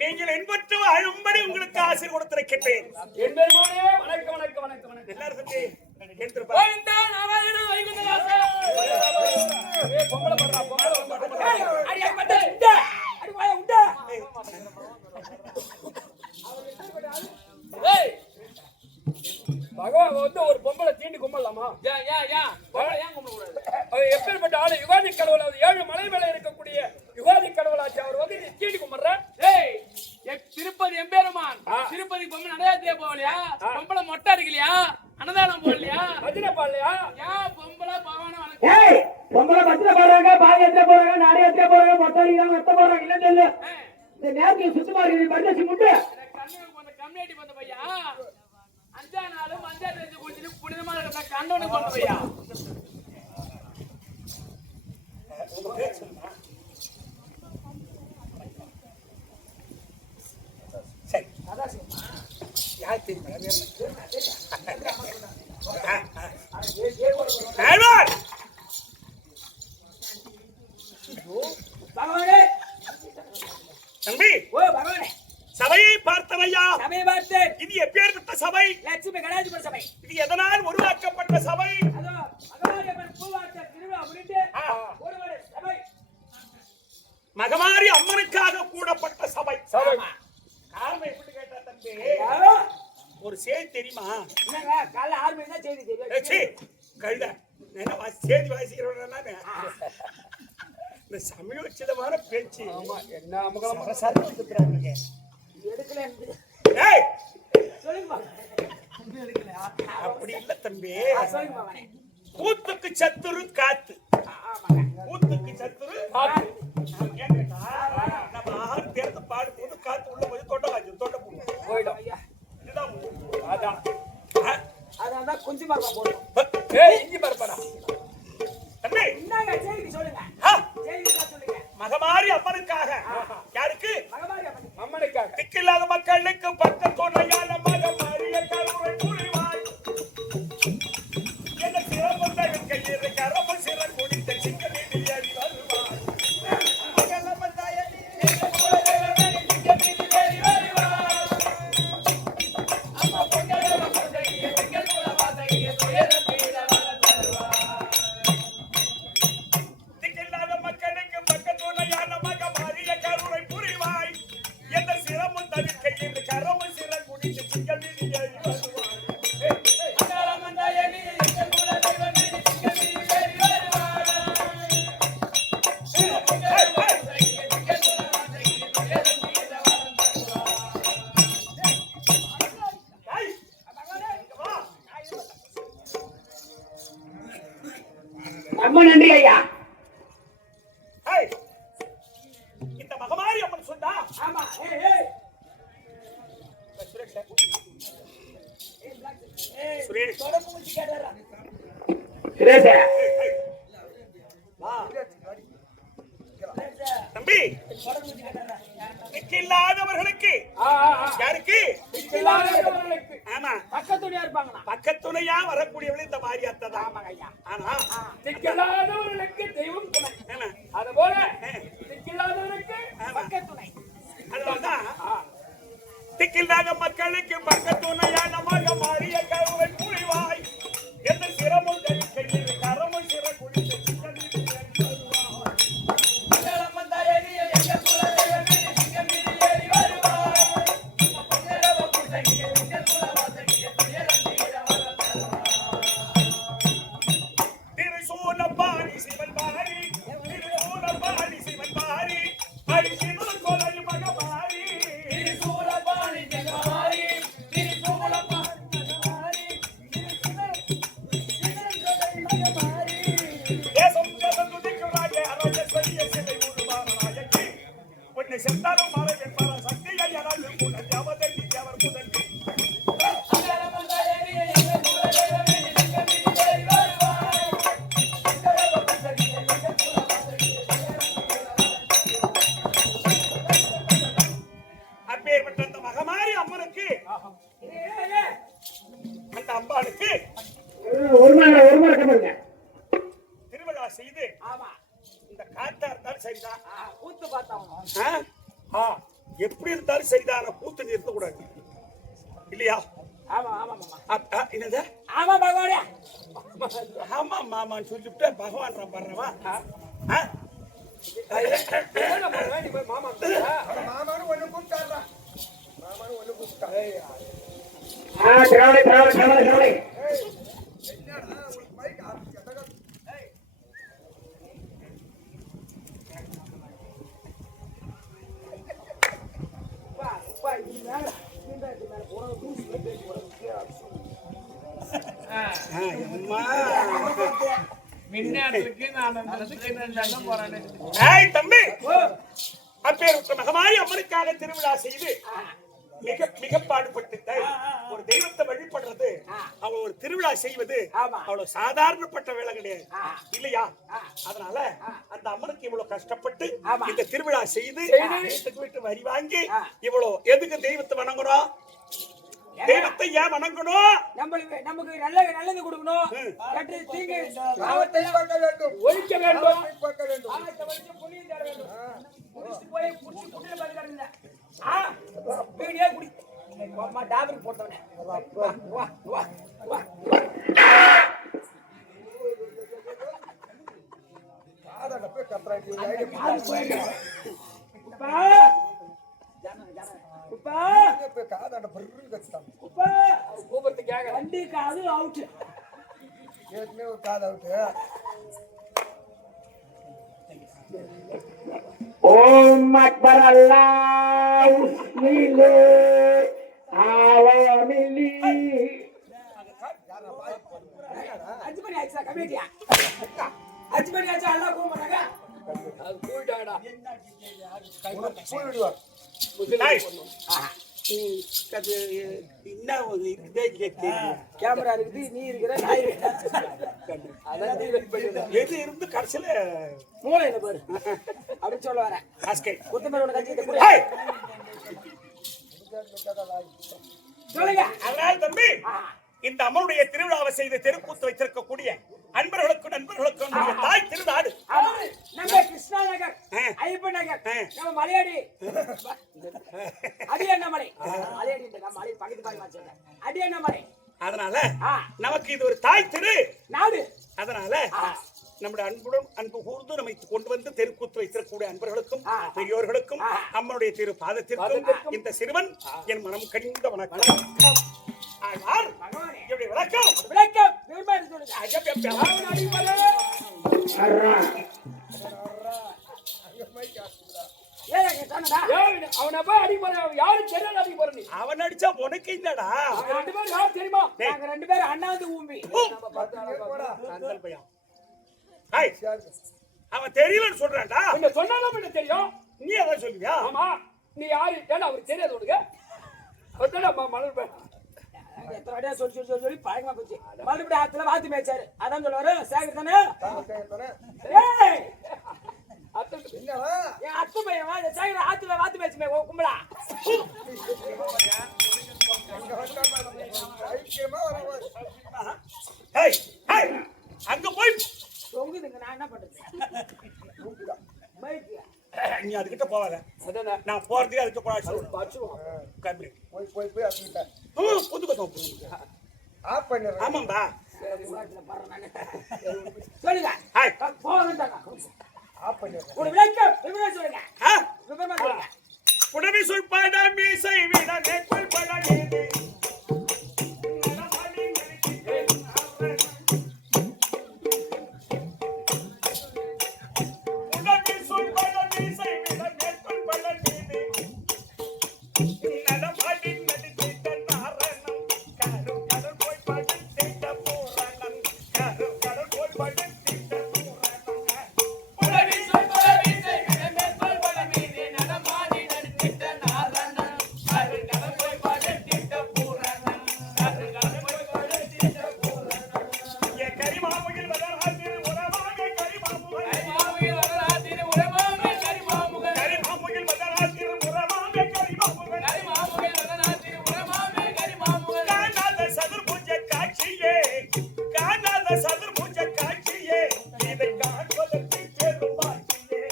நீங்கள் என்பற்று வாழும்படி உங்களுக்கு ஆசை கொடுத்திருக்கின்றேன். எல்லாரும் சொல்லி பகவான் வந்து ஒரு பொம்பளை தீண்டி கும்பலாமா? எப்பேற்பட்ட ஆளு? யுகாதி கடவுள், அவர் 7 மலை மேல இருக்கக்கூடிய யுகாதி கடவுளாச்சு. அவர் வந்து நீ தீண்டி கும்பிடுற? திருப்பதி எம்பெருமான் திருப்பதி பொம்பளை நடையாத்தியா போகலையா? பொம்பளை மொட்டை அடிக்கலையா? அன்னதானம் போடலையா? பஜனை பாடலையா? பொம்பளை பகவான பொம்பளை பஜனை பாடுறாங்க, பாதியத்திலே போறாங்க, நாடகத்திலே போறாங்க, மொட்டை அடிக்கிறாங்க, மொட்டை போடுறாங்க. இல்ல இல்ல இந்த நேரத்துக்கு சுத்தமா இருக்கு. பரிசு முட்டு கம்யூனிட்டி பண்ண பையா 5 நாளும் மஞ்சள் தேய்ச்சி குளிச்சுட்டு புனிதமா இருக்க கண்ணவனுக்கு பண்ண பையா. தம்பி, சபையை பார்த்தவையா? சபையை பார்த்தேன். இது எப்பேற்பட்ட சபை? லட்சுமி கணாதிபதி சபை. இது எதனால் உருவாக்கப்பட்ட சபை? மகமாரி அம்மனுக்காக கூடப்பட்ட சபை. காரணம் எப்படி கேட்டா தம்பி, ஒரு செய்தி தெரியுமா? காலைல 6 மணி தான் செய்தி தெரியும். கழுத செய்தி வாசிக்கிறவன் இந்த சமயோச்சிதமான பேச்சு எடுக்கல. அப்படி இல்ல தம்பி. சொல்லுங்க மகனே. கூத்துக்கு சத்துரு காத்து, கூத்துக்கு சத்துரு காத்து. ஏன் கேட்டா, நம்ம ஆறு தேர்ந்து பாடும்போது காத்து உள்ள போய் தோட்டம் காய்ச்சல் தோட்டம் போடும். போயிடும். இதுதான் உண்மை. அதான். ஆ? அதான் குஞ்சு மரமா போடும். ஏய், இஞ்சி பருப்படா. தம்பி, என்னங்க செய்தி சொல்லுங்க. ஆ, செய்தி தான் சொல்லுங்க. மகமாரி அம்மனுக்காக யாருக்கு? மகமாரி அம்மன். அம்மனுக்காக. திக்கில்லாத மக்களுக்கு பக்கத்தோடையான மகமாரிய கருவை புரிவாய். என்ற சிறப்பு கையில் கரப்பு சிற குடித்த சிங்கமே வெளியாகி வருவாய். மகளம்மன் தாயனே, எங்கள் குலதெய்வமே, சிங்கமே வெளியாகி வருவாய். அம்மா பொங்கலம்மன் பொங்கலிய, எங்கள் குலவாசகிய, துயரம் தீர வரம் தருவாய். திக்கில்லாத மக்களுக்கு பக்கத்தோடையான மகமாரிய கருவை புரிவாய். எந்த சிரமும் தவிர்க்கையில் கரவு சிற குடித்த சிங்கமே வெளியாகி வருவாய். மகளம்மன் தாயனே, எங்கள் குலதெய்வமே, சிங்கமே வெளியாகி வருவாய். ஐய், இங்க வா. ரொம்ப நன்றி ஐயா. ஏய், இந்த மகமாரி அம்மன் சொன்னா ஆமா. ஏய் ஏய். சுரேஷ், தொடப்பு வச்சு கேட்டாரா? சுரேஷ். வா. தம்பி, தொடப்பு வச்சு கேட்டாரா? திக்கில்லாதவர்களுக்கு யாருக்கு? இல்லாதவர்களுக்கு ஆமா, பக்கத்துலயா இருப்பாங்களா? பக்கத்துணையா வரக்கூடியவள் இந்த மாரியாத்தா தான். ஆமாங்க ஐயா. ஆனா திக்கில்லாதவர்களுக்கு தெய்வம் துணை. ஆமா, அதுபோல திக்கில்லாதவருக்கு பக்கத்துணை. அதனாலதான் திக்கில்லாத மக்களுக்கு பக்கத்துணையான மகமாரிய கருவை புரிவாய். எந்த சிரமும் கையில் கரமும் சிற குடித்த சிங்கமே வெளியாகி வருவாய். மகளம்மன் தாயனே, எங்கள் குலதெய்வமே, சிங்கமே வெளியாகி வருவாய். பொங்கலம்மன் பொங்கலிய, எங்கள் குலவாசகிய, துயரம் தீர வரம் தருவாய். திருசூலப்பாணி சிவன் பாரி, திருசூலப்பாணி சிவன் பாரி, அரிசிவன் கொலை மகமாரி. திருசூலப்பாணி ஜெகமாரி, திருசூலப்பாணி ஜெகமாரி, சிவன் கொலை மகமாரி. தேசம் தேசம் துதிக்கும் ராஜே, அரசஸ்வரிய சிலை உருவானாயக்கி. உன்னை சென்றாலும் மறைவின் பர சக்தியை அனல் புனல் அவதல்லி அவர் புதல்லி. மகளம்மன் தாயனே, எங்கள் குலதெய்வமே, சிங்கமே வெளியாகி வருவாய். பொங்கலம்மன் பொங்கலிய, எங்கள் குலவாசகிய, அப்பேற்பட்ட அந்த மகமாரி அம்மனுக்கு, அந்த அம்பாளுக்கு ஒரு முறை கம்பருங்க. திருவிழா செய்து ஆமா. இந்த காத்தா இருந்தாலும் சரிதான், கூத்து பார்த்தாங்க. ஆ? எப்படி இருந்தாலும் சரிதான், ஆனா கூத்து நிறுத்த கூடாது இல்லையா? ஆமா ஆமா மாமா. என்னது? ஆமா பகவானே. ஆமா மாமான்னு சொல்லிவிட்டு பகவான் நான் பண்றவா? நீ போய் மாமா திராவணை திராவணை திராவணை திராவணை. மின்னாட்டுக்கு நான் அந்த போறேன். ஏய் தம்பி, அப்பேற்பட்ட மகமாரி அம்மனுக்காக திருவிழா செய்து மிக மிக பாடுபட்டு ஒரு தெய்வத்தை வழிபடுறது, அவ ஒரு திருவிழா செய்வது அவ்வளவு சாதாரணப்பட்ட வேலை கிடையாது இல்லையா? அதனால அந்த அம்மனுக்கு இவ்வளவு கஷ்டப்பட்டு இந்த திருவிழா செய்து வீட்டுக்கு வீட்டு வரி வாங்கி இவ்வளவு எதுக்கு தெய்வத்தை வணங்குறோம்? தெய்வத்தை ஏன் வணங்கணும்? நமக்கு நல்லது கொடுக்கணும். கெட்டது தீங்கு பாவத்தை ஒழிக்க வேண்டும். பாவத்தை ஒழிச்சு புண்ணியம் தர வேண்டும். குடிச்சிட்டு போய் குடிச்சு குடியில பாருங்க. வீடியோ குடி. அம்மா டாபர் போட்டவனே. வா வா வா வா. காதட போய் கத்ராட்டி ஐடி. பா உப்பா இப்ப காதட பர்ரு கத்தான். உப்பா கூப்பிட்டு கேட்க வண்டி காது அவுட். ஏற்கனவே ஒரு காது அவுட். ஓம் அக்பர் அல்லாஹ் உஸ்மிலே ஆவாமிலி 5 மணி ஆயிடுச்சா கம்மிட்டியா 5 மணி ஆச்சா எல்லாம் போக மாட்டாங்க அது கூட்டாடா டேய், அது என்ன ஒரு இதே தெரியும். கேமரா இருக்குது நீ இருக்கிற நான் இருக்கிறேன் எது இருந்து கடைசியில மூளை என்ன பாரு அப்படின்னு சொல்ல வரேன் காஸ்கை. குத்தமேல உனக்கு கட்சி ஏய், சொல்லுங்க அதனால தம்பி இந்த அம்மனுடைய திருவிழாவை செய்து தெருக்கூத்து வைத்திருக்கக்கூடிய அன்பர்களுக்கும் நண்பர்களுக்கும் நம்முடைய தாய் திருநாடு ஆமா, நம்ம கிருஷ்ணா நகர் ஆ. ஐயப்பன் நகர் ஆ. நம்ம மலையாடி அடி என்ன மலை மலையாடி நம்ம மலை பக்கத்து பாய் வச்சிருக்கேன் அடி என்ன மலை அதனால ஆ. நமக்கு இது ஒரு தாய் திரு. நாடு அதனால நம்முடைய அன்பு கூர்ந்து நம்மை கொண்டு வந்து தெருக்கூத்து வைத்திருக்கக்கூடிய அன்பர்களுக்கும் பெரியோர்களுக்கும் அம்மனுடைய திரு பாதத்திற்கும் இந்த சிறுவன் என் மனம் கனிந்த வணக்கம். ஆழ்வார், பகவானே என்னுடைய வணக்கம். விளக்கம் விரும்பாரு சொல்லுங்க அஜப்ப அவன் அடிப்படை ஏன் சொன்னடா அவனை போய் அடி போற யாரும் தெரியல அடி போற நீ அவன் அடிச்சா உனக்கு இல்லடா. அவங்க 2 பேரும் யார் தெரியுமா நாங்க 2 பேரும் அண்ணாந்து ஊம்பி அந்த பையன். ஹாய், அவன் தெரியலன்னு சொல்றான்டா. நீங்க சொன்னாலும் என்ன தெரியும் நீ அதான் சொல்லுவியா? ஆமா நீ யாரு ஏன்னா அவருக்கு தெரியாது உனக்கு அவர்தான் மலர் பேர் எத்தனை வாட்டியா சொல்லி பழக்கமா போச்சு மறுபடியும் ஆத்துல வாத்து மேய்ச்சாரு அதான் சொல்லுவாரு சேகர் தானே ஏய், என் அத்தை பையன் வா, இந்த சேகர் ஆத்துல வாத்து மேய்ச்சுமே கும்பலா ஹேய், ஹேய், அங்க போய் தொங்குதுங்க நான் என்ன பண்றது பைக்கு நீ அதுகிட்ட போவாத. அதான் நான் போறதுக்கு அதுக்கு போனா சொல்லு. பச்சுவோம் கம்பி. போய் அப்படின்ட்டேன். புது கதம். ஆஃப் பண்ணிடுறேன். ஆமாம்பா. சொல்லுங்க ஹாய். போகட்டாங்க ஆஃப் பண்ணிடுறேன். ஒரு விளக்கம் விவரம் சொல்லுங்க ஆ? விவரமா சொல்லுங்க புடவி சொல்பாடா மீசை விட நேக்குள் பட நீதி. புடவி சொல்பாடா மீசை விட நேக்குள் பட நீதி. நடமாடி நடித்திட்ட நாரணம். கரு கடல் போய் படுத்திட்ட பூரணம். கரு கடல் போய் படுத்திட்ட பூரணம். புடவி என் கரிமாமுகில் வதராதிரு உறவாக கரிமாமுகன். கரிமாமுகில் வதராதிரு உறவாக கரிமாமுகன். காணாத சதுர்புஜ காட்சியே, காணாத சதுர்புஜ காட்சியே, இதை காண்பதற்கு பெருமாட்சியே.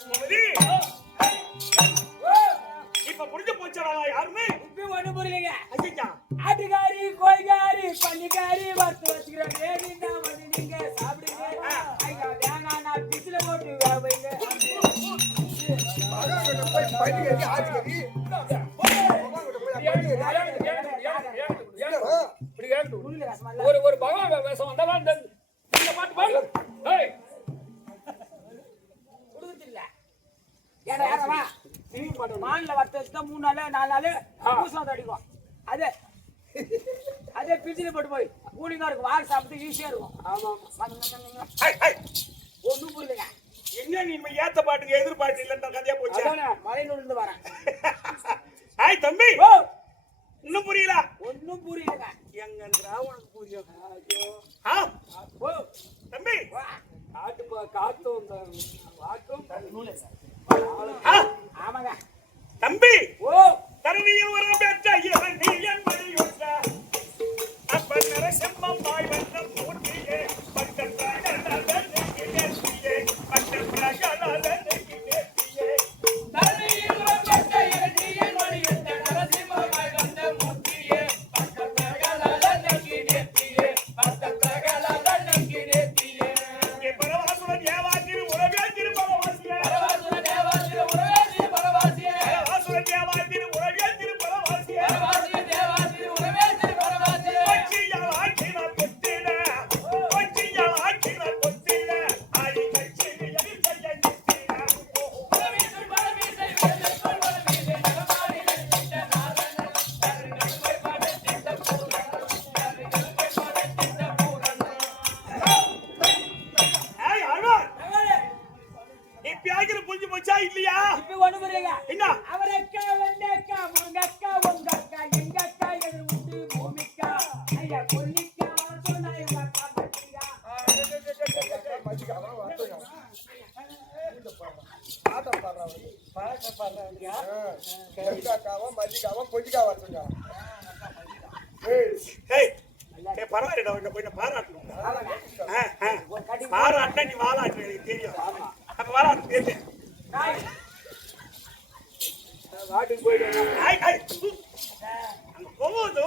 சுமதி, இப்ப புரிஞ்சு போச்சடா யாருமே? இப்ப ஒண்ணு புரியலைங்க ஐயா, ஆட்டுக்காரி கோழிக்காரி பன்னிக்காரி வறுத்து வச்சுக்கிறேன் வேணும்னா வந்து நீங்க சாப்பிடுங்க ஐயா வேணாம் நான் பிசில போட்டு வைங்க மகன்கிட்ட போய் பைக்கு கட்டி ஆட்டு கட்டி. மகன்கிட்ட போய் பைக்கு கட்டி இப்படி கேட்டு புரியல ரசமா இல்ல ஒரு பகவான் வேஷம் வந்தவா இந்த பாட்டு பாடு ஏய் குடுக்குறது இல்ல ஏன்னா யாரவா மான்ல வறுத்து வச்சுட்டா 3 நாள் 4 நாள் பூசம் அடிக்கும் அதே பிசில போட்டு போய் கூலிங்கா இருக்கும் வார சாப்பிட்டு ஈஸியா இருக்கும் ஆமா ஹாய், ஹாய். ஒண்ணும் புரியலைங்க என்ன நீ இனிமே ஏத்த பாட்டுக்கு எதிர்பார்ட்டு இல்லைன்ற கதையா போச்சு. அதானே மலையில இருந்து வரேன் ஹாய் தம்பி, ஓ இன்னும் புரியல? ஒண்ணும் புரியலங்க எங்கன்றா உனக்கு புரியும்? ஆ, ஓ தம்பி, வா காத்தும் வாக்கும் ஆ, ஆமாங்க தம்பி, ஓ தரணியில் ஒரு பெற்ற இவன் நீ என் மணியொன்ற அப்ப நரசிம்மம் வாய் வந்த மூர்த்தியே பட்ட பிரகலாத நெஞ்சிலே பட்ட பிரகலாத நெஞ்சிலே இங்கே பரவாசுர தேவாதிரு உறவே திரு பரவாசிய பரவாசுர தேவாதிரு உறவே திரு பரவாசிய பச்சியால் ஆக்கின புத்தின இல்லையா? இப்ப ஒண்ணு புரியுங்க. என்ன? அவர் அக்கா, வெண்ட அக்கா, முருங்க அக்கா, உங்க அக்கா, எங்க அக்கா, எது உண்டு பூமிக்கா, ஐயா கொல்லிக்கா, சொன்னா எங்க அக்கா மச்சிக்கா. மதிக்காம வரட்டுங்க. பாட்டம் பாடுறாங்க. எங்காக்காவ மதிக்காம பொதிக்கா வரட்டுங்க. ஏய், ஏய், பரவாயில்லடா, உன்னை போய் நான் பாராட்டணும். பாராட்டினா நீ வாலாட்டு எனக்கு தெரியும். அப்ப வாலாட்டு தெரியும். வாட்டுக்கு போயிட்டு ஐய், ஐய், அங்க போகுது.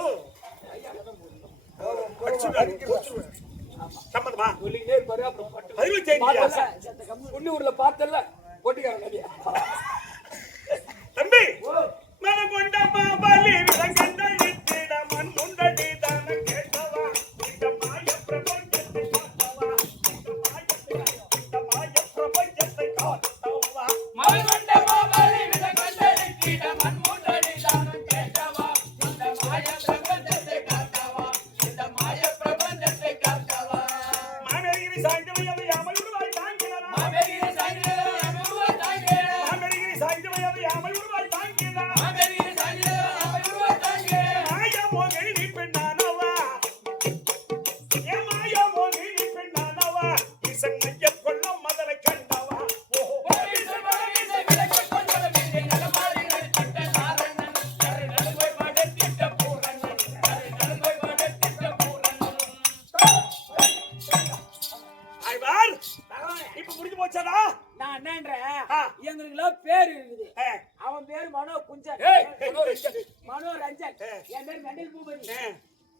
சம்மதமா? சொல்லிக்கிட்டே இருப்பாரு. அப்புறம் பட்டு பதிவு செய்தியா? புண்ணியூர்ல பார்த்தல போட்டிக்காரங்க தம்பி மனகொண்ட மாபலி விலங்கண்ட இத்திட மண் முண்டடி தான கேட்டவா இந்த மாய பிரபஞ்சத்தை காத்தவா இந்த மாய பிரபஞ்சத்தை காத்தவா மனகொண்ட மாபலி விலங்கண்ட இத்திட மண் முண்டடி தான கேட்டவா இந்த மாய பிரபஞ்சத்தை காத்தவா இந்த மாய பிரபஞ்சத்தை காத்தவா மாமேரிகிரி சாய்ந்தவையவை அமலுருவாய் தாங்கினாரா மாபெரிய சாய்ந்தது அமருவ தாங்கே மாமேரிகிரி சாய்ந்தவையவை அமலுருவாய் தாங்கினா மாபெரிய சாய்ந்தது அமருவ தாங்கே மாய மோகினி பெண்ணானவா ஏ மாய மோகினி பெண்ணானவா இசன் மைய கொள்ளும் மதலை கண்டவா ஓஹோ பரமேஸ்வர பரமேஸ்வர விளக்க கொண்டல மீது நலமாரி நடித்த நாரணன் கரை நடுங்கோய் படத்திட்ட பூரணன் கரை நடுங்கோய் படத்திட்ட பூரணன் ஆய்வார் இப்ப முடிஞ்சு போச்சாடா? நான் என்னன்றேன், ஆ. எங்களுக்கு எல்லாம் பேர் இருக்குது. ஏ, அவன் பேரு மனோ குஞ்சன், ஏய் மனோரஞ்சன். மனோ ரஞ்சன், ஏ. என் பேர் மெண்டில் பூபதி, ஏ.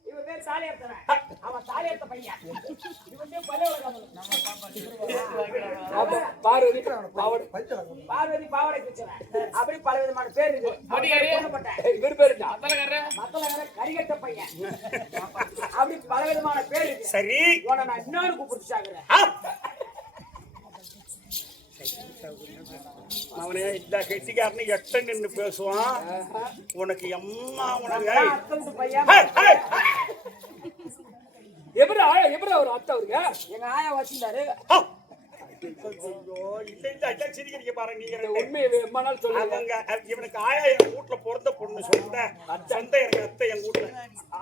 இவன் பேர் சாலியத்தவன், அவன் சாலியத்த பையன், இவன் பேர் பல்லவன், ஆமா, பார்வதி பாவடை. பார்வதி பாவாடை கிச்சவன், அப்படி பல விதமான பேர் இருக்கு. மடியாரே. ஏய், இவர் பேரு என்ன? அதலகற மத்தவங்க கரிகட்ட பையன், அப்படி பல விதமான பேர் இருக்கு. சரி உன்னை நான் இன்னொரு கூப்பிட்டுச்சாக்குறேன். ஆ. அவனே இந்த கெட்டிக்காரனு எட்ட நின்னு பேசுவான். உனக்கு எம்மா உனக்கு அத்தம் பையன், ஹே, ஹே, ஹே. எப்படி எப்படி அவர் அத்தை அவருக்கு? எங்க ஆயா வச்சிருந்தாரு. ஆ. ஐயோ, இல்ல இல்ல இல்ல சிரிக்கிறீங்க பாருங்க நீங்க ரெண்டு. உண்மையை எம்மா நாள் சொல்லுங்க. அவங்க இவனுக்கு ஆயா எங்க வீட்டுல பிறந்த பொண்ணு சொந்த சொந்த எனக்கு அத்தை எங்க வீட்டுல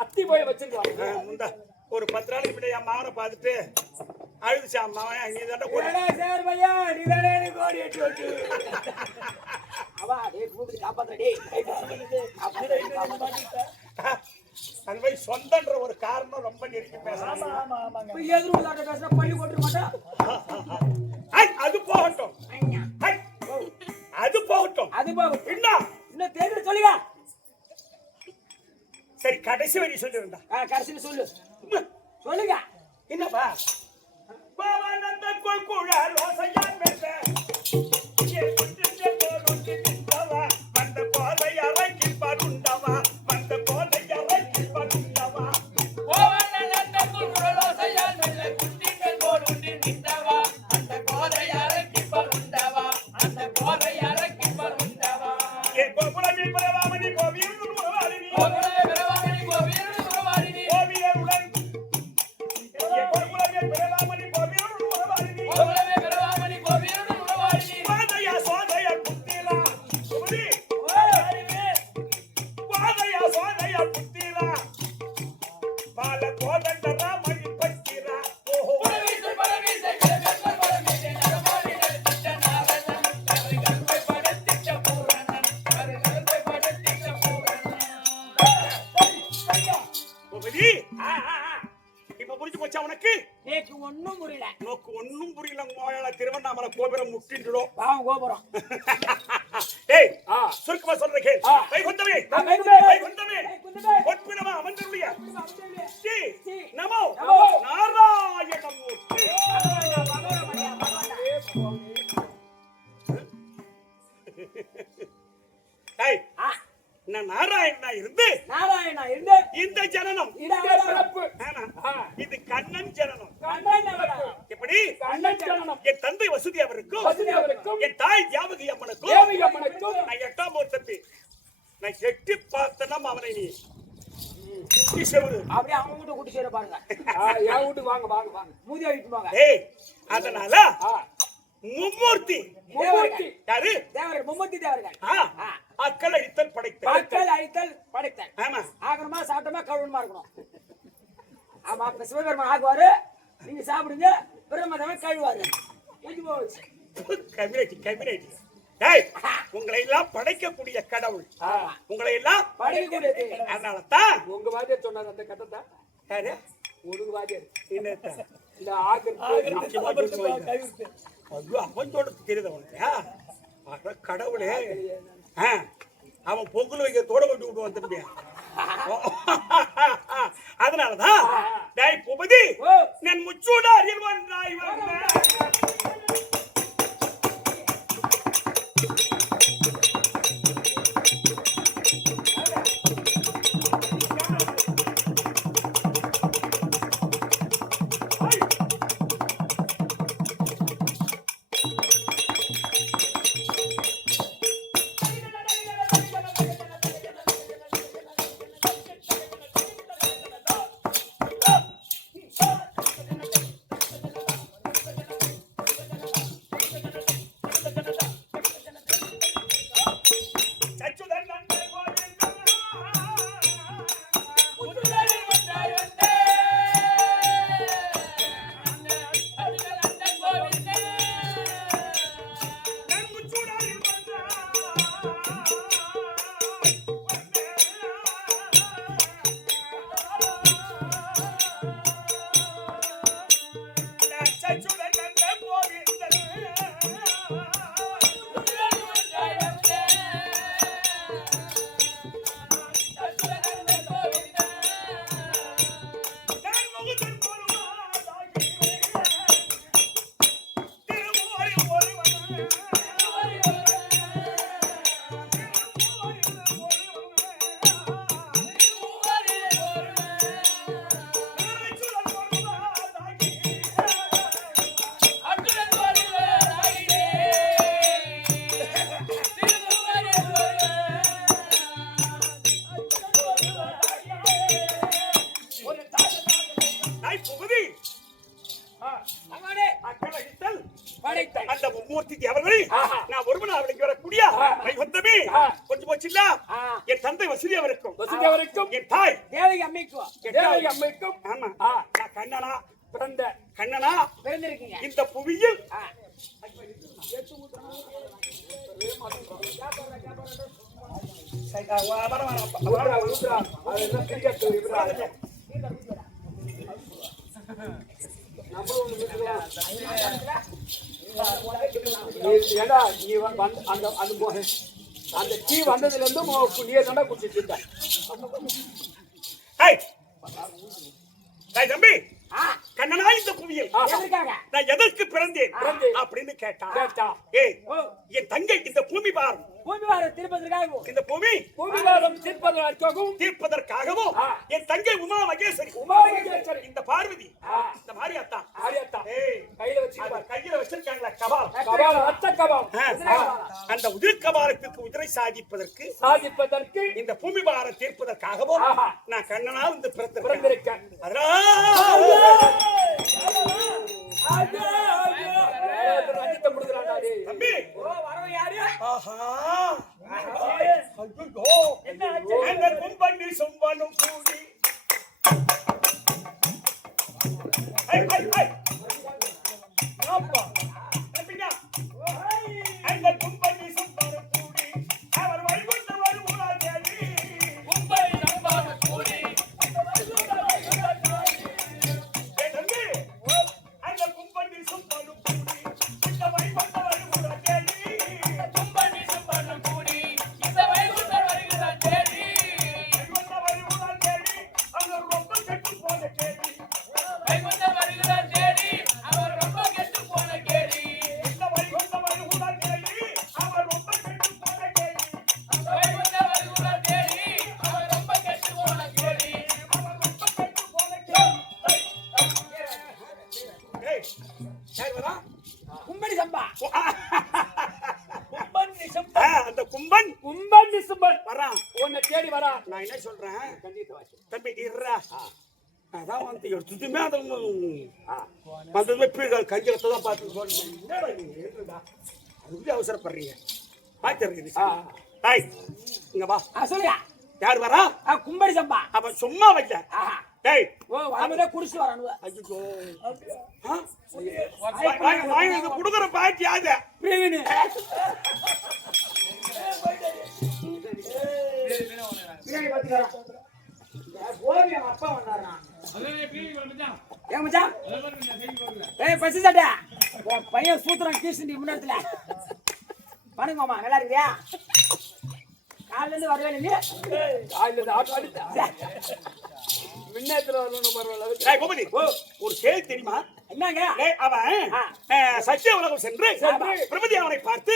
அத்தி போய் வச்சிருக்காங்க. முந்தா ஒரு 10 நாளைக்கு முன்னாடி என் மகனை பார்த்துட்டு அழுதுச்சான். மகன் நீ தானே கூட ஏடா சார் பையா, நீ தானே எனக்கு ஓடி எட்டு ஓட்டு. அவா டேய் கூப்பிட்டு காப்பாத்துற டேய். அந்த மாதிரி சொந்தன்ற ஒரு காரணம் ரொம்ப நெருங்கி பேசுறாங்க. இப்ப எதிர் உள்ளாட்ட பேசினா பள்ளி போட்டுற மாட்டான். அது போகட்டும். ஐ, அது போகட்டும். அது போகும். என்ன இன்னும் தெரிஞ்சு சொல்லுங்க. சரி கடைசி வரி சொல்லிருந்தா கடைசியில் சொல்லு சொல்லுங்க. என்னப்பா பாவானந்த கொள்குழல் ஓசையான் பெற்ற என் குற்றிலே போருண்டி நின்றவா வந்த கோதை அறைக்கு பருண்டவா வந்த கோதை அறைக்கு பருண்டவா ஓவனந்த குருலோசையால் மெல்ல குட்டிகள் போலுண்டி நின்றவா அந்த கோதை அறைக்கு பருண்டவா அந்த கோதை அறைக்கு பருண்டவா என் கோபுரமில் பிரவாமணி கோவியருடன் உறவாடினி கோகுலே பிரவாமணி கோவியருடன் உறவாடினி கோவியருடன் என் கோபுரமில் பிரவாமணி கோவியருடன் உறவாடினி கோகுலே பிரவாமணி கோவியருடன் உறவாடினி வாதையா சோதையா புத்திரா சுமதி வாதையா சோதையா புத்திரா பால கோதண்டரா மணி பத்திரா ஓஹோ பரமேஸ்வர பரமேஸ்வர விளக்கங்கள் பரமேஸ்வர நலமாரி நடித்த நாரணன் கரை நடுங்கோய் படத்திட்ட பூரணன் கரை நடுங்கோய் படத்திட்ட பூரணன் சுமதி இப்ப புரிஞ்சு போச்சா உனக்கு? எனக்கு ஒண்ணும் புரியல. நோக்கு ஒண்ணும் புரியல. மோயால திருவண்ணாமலை கோபுரம் முட்டின்றோம். பாவம் கோபுரம். ஏய் சுருக்கமா சொல்ற கேள். வைகுந்தமே வைகுந்தமே. வைகுந்தமே வைகுந்தமே. பொற்பிடமா அமர்ந்துள்ளிய ஸ்ரீ ஸ்ரீ நமோ நமோ நாராயணமூர்த்தி. ஏய் நான் நாராயணனா இருந்து நாராயணா இருந்து இந்த ஜனனம் பிறப்பு. ஆமா. இது கண்ணன் ஜனனம். கண்ணன் அவரா? எப்படி கண்ணன் ஜனனம். என் தந்தை வசதி அவருக்கும் வசதி அவருக்கும் என் தாய் தியாவகி அம்மனுக்கும் தேவி அம்மனுக்கும் நான் 8ஆம் ஒரு தம்பி. நான் எட்டி பார்த்தனா அவனை நீ சுத்தி செவரு. அப்படியே அவங்க வீட்டு கூட்டி சேர பாருங்க. என் வீட்டுக்கு வாங்க வாங்க வாங்க. மூதியா வீட்டு போங்க. ஏய் அதனால ஆ, மும்மூர்த்தி மும்மூர்த்தி. யாரு? தேவர்கள் மும்மூர்த்தி தேவர்கள். அக்கள் அழித்தல் படைத்தல். மக்கள் அழித்தல் படைத்தல். ஆமா. ஆகணுமா சாப்பிட்டோமா கழுவணுமா இருக்கணும். ஆமா, இப்ப சிவபெருமான் ஆகுவாரு, நீங்க சாப்பிடுங்க, பிரம்மதேவன் கழுவாரு. முடிஞ்சு போச்சு. கபிரேட்டி. டேய், உங்களை எல்லாம் படைக்கக்கூடிய கடவுள், உங்களை எல்லாம் படைக்கக்கூடியது. அதனாலதான் உங்க வாத்தியார் சொன்னார் அந்த கதை தான். யாரு? உனக்கு வாத்தியார் என்னத்த? இந்த ஆகிருத்து ஐயோ, அவன் சொல்றது தெரியுது உனக்கு? கடவுளே, அவன் பொங்கல் வைக்க தோட கொண்டு விட்டு வந்துருப்பியா? அதனாலதான் டேய் பூபதி, நான் முச்சூட அறிவாய் அந்த மூர்த்திக்கு அவர்கள் நான் ஒருவன் அவளுக்கு வரக்கூடிய வைகுந்தமே கொஞ்சம் போச்சுல்ல. என் தந்தை வசதி அவருக்கும் என் தாய் தேவகி அம்மைக்கும் ஆமா நான் கண்ணனா பிறந்த கண்ணனா பிறந்திருக்கீங்க. இந்த புவியில் அந்த டீ வந்ததுல இருந்து நீ தாண்டா குடிச்சிட்டு இருந்த. தம்பி, கண்ணனா இந்த புவியில் நான் எதற்கு பிறந்தேன் அப்படின்னு கேட்டா, ஏய் என் தங்கை இந்த பூமி பாரம் இந்த பூமிவாதம் தீர்ப்பதற்காகவும் என் தங்கை உமா மகேஸ்வரி இந்த பார்வதி இந்த மாரியாத்தா கையில வச்சிருக்காங்களா கபால், அந்த உதிர் கபாலத்திற்கு உதிரை சாதிப்பதற்கு இந்த பூமி பாரம் தீர்ப்பதற்காகவும் நான் கண்ணனா வந்து பிறந்திருக்கேன். தம்பி, கும்பண்ணி சொம்பனும் கூடி அந்த கும்பண்ணி சொம்பனும் கூடி அவர் வைகுண்ட வருவார் தேடி தம்பி, அந்த கும்பண்ணி சொம்பனும் கூடி இந்த வைகுண்ட வருவார் தேடி அந்த கும்பன் டிசம்பர் வரான் உன்னை தேடி வரா. நான் என்ன சொல்றேன் தம்பி, இருடா அதான் வந்து எடுத்துட்டுமே அதை வந்ததுமே கையெழுத்தை தான் பார்த்து சொன்னேன். என்னடா நீங்க ஏற்றுடா அதுக்கு அவசரப்படுறீங்க பார்த்துருக்குது. தாய் இங்க வா. சொல்லியா யார் வரா? கும்படி சம்பா. அவன் சும்மா வைக்க. டேய் ஓ வரவே குடிச்சு வரானுவ. ஐயோ வாங்கி குடுக்குற பாட்டி யாரு? பிரவீன். பிரியாணி பாத்துக்கறா. கோபி அப்பா வந்தாரா? ஏன் மச்சான்? ஏய் பசி சட்டை. பையன் சூத்திரம் கீசிண்டி முன்னத்துல. வணக்கம் மாமா நல்லா இருக்கியா? காலையில இருந்து வரவே இல்லையே. காலையில இருந்து ஆட்டோ அடிச்சா. மின்னத்துல வரணும் பரவாயில்ல. டேய் கோபதி ஒரு கேள்வி தெரியுமா? என்னங்க? அவன் சத்திய உலகம் சென்று பிரபதி அவனை பார்த்து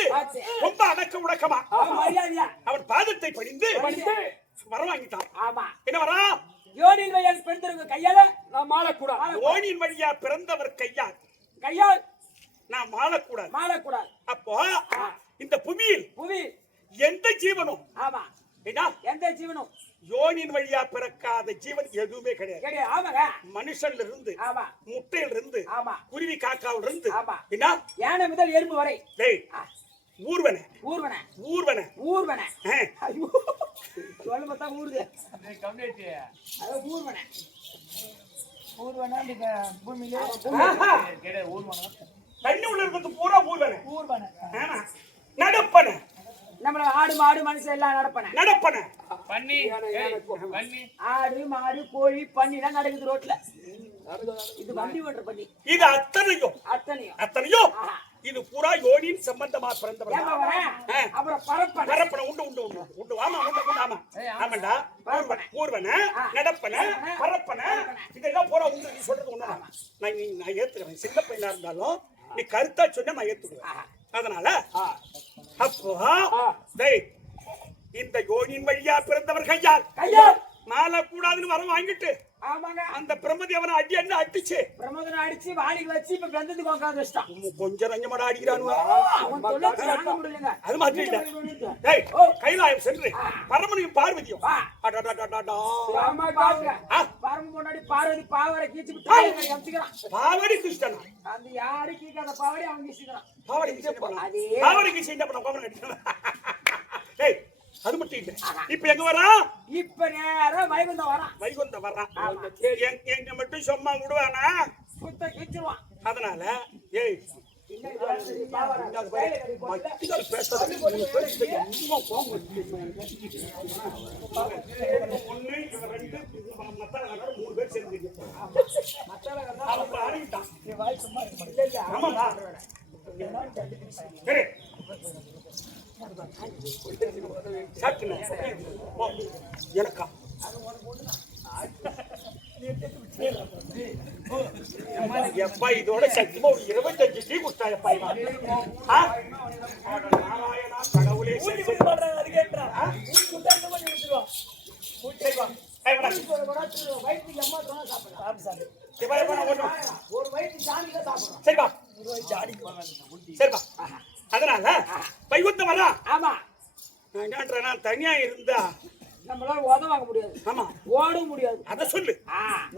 ரொம்ப அடக்க உடக்கமா மரியாதையா அவன் பாதத்தை பணிந்து வரம் வாங்கிட்டான். ஆமா. என்ன வரா? யோனியின் வழியால் பிறந்தவங்க கையால நான் மாளக்கூடாது. யோனியின் வழியா பிறந்தவர் கையால் நான் மாளக்கூடாது. மாளக்கூடாது. அப்போ இந்த புவியில் எந்த ஜீவனும் ஆமா என்ன எந்த ஜீவனும் யோனியின் வழியா பிறக்காத ஜீவன் எதுவுமே கிடையாது. ஆமாங்க. மனுஷன்ல இருந்து ஆமா முட்டையில இருந்து ஆமா குருவி காக்காவில இருந்து ஆமா என்ன யானை முதல் எறும்பு வரை. டேய் ஊர்வன ஊர்வன ஊர்வன ஊர்வன ஐயோ சொல்ல பார்த்தா ஊருது. அது ஊர்வன ஊர்வன இந்த பூமியில தண்ணி உள்ள இருக்கிறது பூரா ஊர்வன ஊர்வன. ஆமா நடப்பன நம்மள ஆடு மாடு மனுஷன் எல்லாம் நடப்பன பண்ணி ஆடு மாடு கோழி பன்னி எல்லாம் நடக்குது ரோட்ல. இது வண்டி ஓட்டுற பண்ணி. இது அத்தனையும் இது பூரா யோனியின் சம்பந்தமா பிறந்தவர். அப்புறம் பரப்பன உண்டு ஆமா ஆமாண்டா ஊர்வன நடப்பன பரப்பன இதெல்லாம் பூரா உண்டு. நீ சொல்றது ஒண்ணுதான். நான் ஏத்துக்கிறேன். சின்ன பையனா இருந்தாலும் நீ கருத்தா சொன்ன நான் ஏத்துக்குவேன். அதனால அப்போ இந்த யோனியின் வழியா பிறந்தவர் கையால் மாளக்கூடாதுன்னு வரம் வாங்கிட்டு அந்த பிரம்மதேவனை அடி என்ன அடிச்சு பிரம்மதேவனை அடிச்சு வாளிக்கு வச்சு இப்ப வெந்ததுக்கு உட்கார்ந்து வச்சிட்டான். கொஞ்சம் ரஞ்சமாடா அடிக்கிறானுவா. அது மாதிரி இல்ல. கைலாயம் சென்று பரமனையும் பார்வதியும் முன்னாடி பார்வதி பாவரை கீச்சு பாவடி கிருஷ்ணன் அந்த யாரு கீக்காத பாவடி அவன் கீச்சுக்கிறான். பாவடி கீச்சு என்ன பண்ண அது மட்டும் இல்ல. இப்ப எங்க வரா? இப்ப நேரம் வைகுந்தம் வரான். எங்க மட்டும் சும்மா விடுவானா? சுத்த கிச்சிருவான். அதனால எனக்கா எப்பா இதோட சத்தியமா ஒரு 25 டீ குடிச்சாயப்பா. நாராயணா கடவுளே சரிப்பா. அதனால வைகுந்தம் வரா. ஆமா நான் தனியா இருந்தா நம்மளால உதவாங்க முடியாது. ஆமா ஓடவும் முடியாது. அத சொல்லு.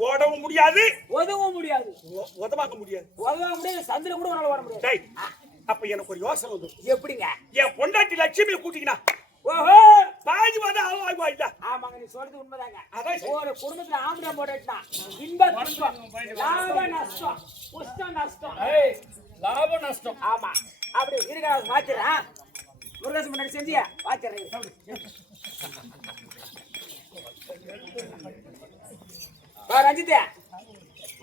ஓடவும் முடியாது உதவும் முடியாது. உதவாங்க முடியாது. உதவ முடியாது. சந்திர கூட உன்னால ஓட முடியாது. அப்ப எனக்கு ஒரு யோசனை வந்து எப்படிங்க? என் பொண்டாட்டி லட்சுமியை கூட்டிக்கினா ஓஹோ பாதி வாத ஆவாய்டா. ஆமாங்க நீ சொல்றது உண்மைதாங்க. அதான் ஒரு குடும்பத்துல ஆம்பளை போட்டுட்டா இன்ப துன்பம் லாப நஷ்டம் புஷ்ட நஷ்டம் லாப நஷ்டம். ஆமா அப்படி இருக்கா மாத்திரேன். முருகேசன் முன்னாடி செஞ்சியா பாத்துறேன். ரஞ்சிதே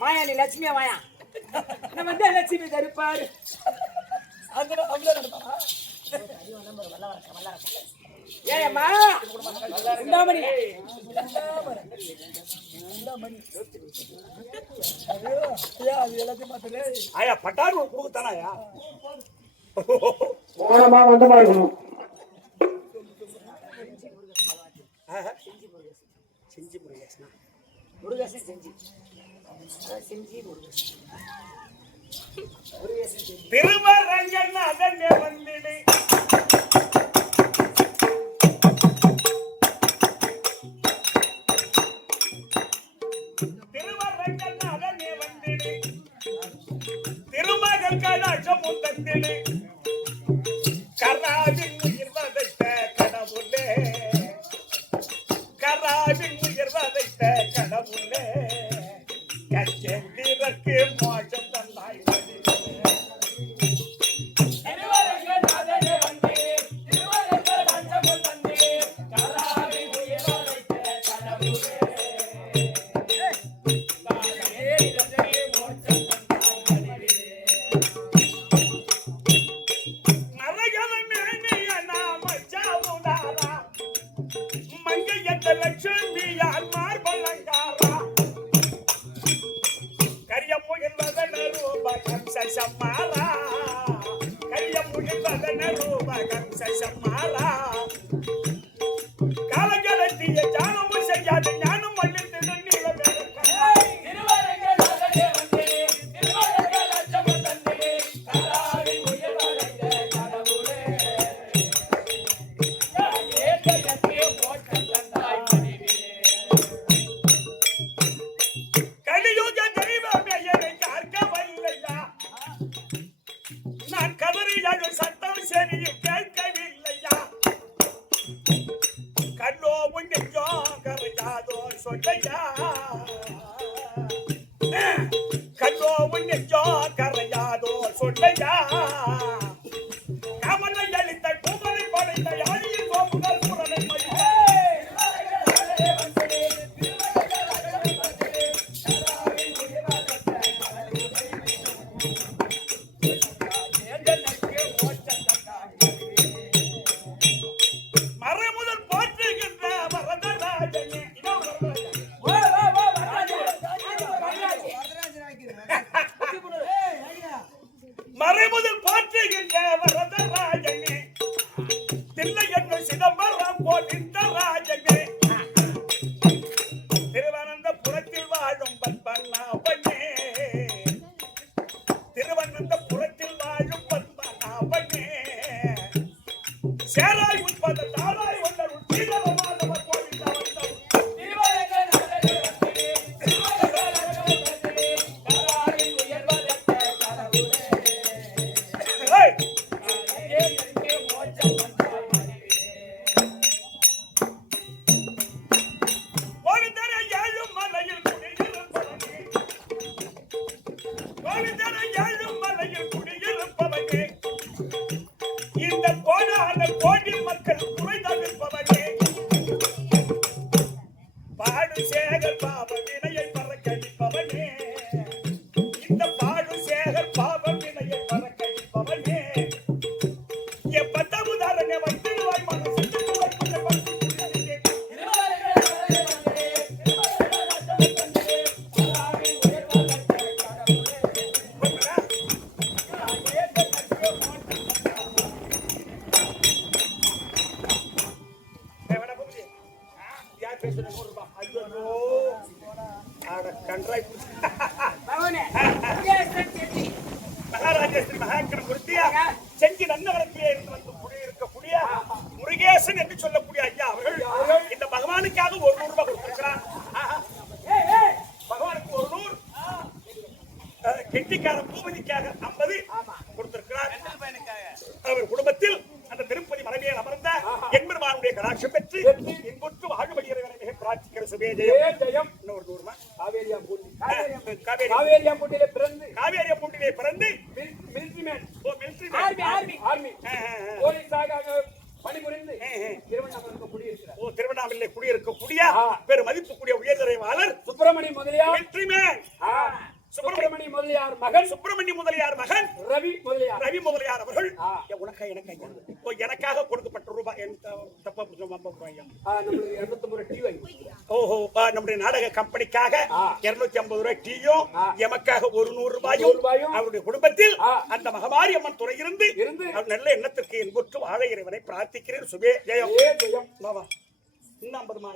மாயா நீ லட்சுமியா மாயா நம்ம வந்து லட்சுமி தருப்பாரு. ஏமா இந்தாமணி ஆயா பட்டாரு கொடுத்தானாயா வந்து பாருங்க. செஞ்சி முருகேசனா முருகேசன் செஞ்சி செஞ்சி முருகேசன் திருவரங்கன் அதனே வந்திடு திருவரங்கன் கடாட்சமும் தந்திடு கராவின் உயிர் வதைத்த கடவுளே கராவின் உயிர் வதைத்த கடவுளே கச்சேந்திரக்கு மோட்சம் தந்தாய் லட்சுமி யார் மார்பலங்காரா கரியமுகில் வதன ரூப கம்ச சம்மாரா கரியமுகில் வதன ரூப கம்ச சம்மாரா காலகலத்திய ஜானமும் செய்யாத ஞானம் அழித்திடும் சத்தம் சரி கேட்கவில்லையா கண்ணோ முன்னோ கரையாதோ சொல்லையா கண்ணோ முன்னோ கரையாதோ சொல்லையா கமலை அளித்த குமரை படைத்த யாழியின் கோப்புகள் புறனை மறைமுதல் போற்றுகின்ற வரதராஜனே தில்லை என்று சிதம்பரம் போலிந்த ராஜனே திருவனந்தபுரத்தில் வாழும் பத்மநாபனே திருவனந்தபுரத்தில் வாழும் பத்மநாபனே சேராய் உட்பத தாராய் வந்தருள் தீவிரமானவர் கோவிந்த வந்தவர் இந்த கோடான கோடி மக்கள் குறை தவிர்ப்பவனே பாடு சேகர் பாப வினையை பறக்கடிப்பவனே இந்த பாடு சேகர் பாப வினையை பறக்கடிப்பவனே எப்பத்தமுதாரனை வைத்திருவாய் மனசு மகாராஜேஸ்வரி மகாக்கணம் குறித்தியா செஞ்சி நன்னவரத்திலே இருந்து வந்து குடியிருக்கக்கூடிய முருகேசன் என்று சொல்லக்கூடிய ஐயா அவர்கள் இந்த பகவானுக்காக 100 ரூபாய் கொடுத்திருக்கிறார். பகவானுக்கு 100, கெட்டிக்கார பூமதிக்காக 50 கொடுத்திருக்கிறார். அவர் குடும்பத்தில் அந்த திருப்பதி மலைமையில் அமர்ந்த எம்பெருமானுடைய கடாட்சம் பெற்று இன்புற்று வாழும்படி இறைவனை மிக பிரார்த்திக்கிற சுபே ஜெயம். இன்னொரு 100 ரூபாய் காவேரியா பூண்டிலே பிறந்து மிலிட்டரிமேன் பணிபுரிந்து திருவண்ணாமலை குடியிருக்கக்கூடிய பெரும் மதிப்புக்கூடிய உயர்தலைவாளர் சுப்பிரமணிய முதலியார் மிலிட்டரிமேன் சுப்பிரமணிய முதலியார் மகன் ரவி முதலியார் அவர்கள் எனக்காக கொடுக்கப்பட்ட ரூபாய் நம்முடைய நாடக கம்பெனிக்காக 250 ரூபாய் டீயும் எமக்காக 100 ரூபாயும் அவருடைய குடும்பத்தில் அந்த மகமாரி அம்மன் துறை இருந்து நல்ல எண்ணத்திற்கு என்புற்று வாழ இறைவனை பிரார்த்திக்கிறேன். சுபே ஜெயம். இன்னும் 50 மா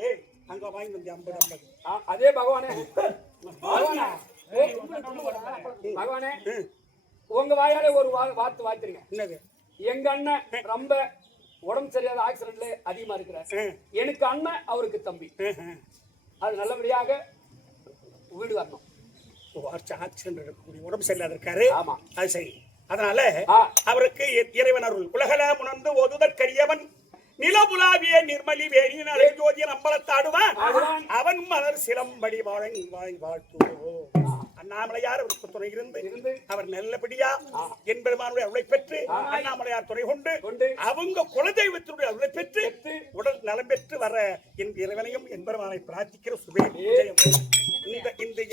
அங்க வாங்கி வந்து 50 அதே பகவானே பகவானே உங்க வாயாலே ஒரு வார்த்தை வாய்த்திருங்க. எங்க அண்ணன் ரொம்ப உடம்பு சரியாத ஆக்சிடென்ட்ல அதிகமா இருக்கிறார். எனக்கு அண்ணன் அவருக்கு தம்பி. அது நல்லபடியாக வீடு வரணும். ஆக்சிடென்ட் உடம்பு சரியில்லாத இருக்காரு. ஆமா அது சரி. அதனால ஆ. அவருக்கு இறைவன் அருள் உலகல உணர்ந்து ஓதுதற்கரியவன் நிலபுலாவிய நிர்மலி வேணியின் அலைஜோதியன் அம்பலத்தாடுவான் அவன் மலர் சிலம்படி வாழ்த்துவோ அண்ணாமலையார் அவருக்கு துணை இருந்து அவர் நல்லபடியா என்பெருமானுடைய அருளை பெற்று அண்ணாமலையார் துணை கொண்டு அவங்க குலதெய்வத்தினுடைய அருளை பெற்று உடல் நலம் பெற்று வர என் இறைவனையும் என்பெருமானை பிரார்த்திக்கிற சுபே இந்த 50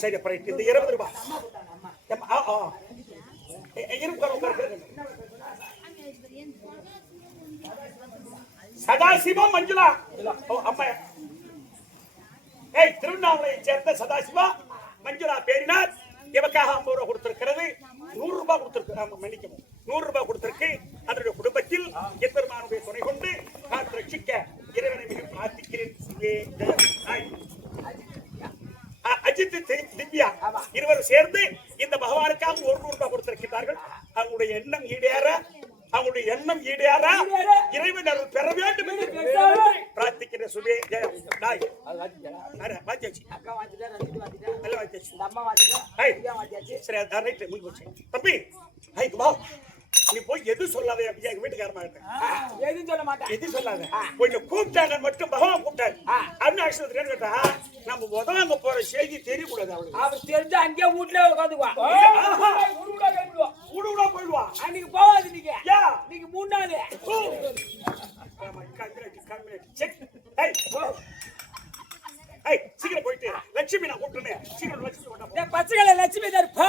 சரி அப்புறம் இந்த 20 ரூபாய் சதாசிவம் மஞ்சுளா அம்மா திருவண்ணாமலையை சேர்ந்த சதாசிவா மஞ்சுளா பேரினார் இவக்காக 50 ரூபாய் கொடுத்திருக்கிறது 100 ரூபாய் கொடுத்திருக்கு மன்னிக்கவும் 100 ரூபாய் கொடுத்திருக்கு அதனுடைய குடும்பத்தில் எம்பெருமானுடைய துணை கொண்டு காத்து ரட்சிக்க இறைவனை மிக பிரார்த்திக்கிறேன் அஜித் திவ்யா இருவரும் சேர்ந்து இந்த பகவானுக்காக 100 ரூபாய் கொடுத்திருக்கிறார்கள் அவங்களுடைய எண்ணம் ஈடேற இறைவன் அருள் பெற வேண்டும் என்று பிரார்த்திக்கிற சுபே ஜெயம் நாய் தம்பி நீ போய் எது சொல்லாத எங்க வீட்டுக்காரமா எதுவும் சொல்ல மாட்டேன் எது சொல்லாத கொஞ்சம் கூப்பிட்டாங்க மட்டும் பகவான் கூப்பிட்டாரு அருணாட்சணத்துல கேட்டா நம்ம உதவாங்க போற செய்தி தெரியக்கூடாது அவளுக்கு அவர் தெரிஞ்சு அங்கேயே வீட்டுல உட்காந்துக்குவான் ஊடுடா போயிடுவா அன்னைக்கு போவாது நீங்க யா நீங்க 3 நாள் சீக்கிரம் போயிட்டு லட்சுமி நான் கூப்பிட்டுனேன் சீக்கிரம் லட்சுமி பச்சைகளை லட்சுமி தரு போ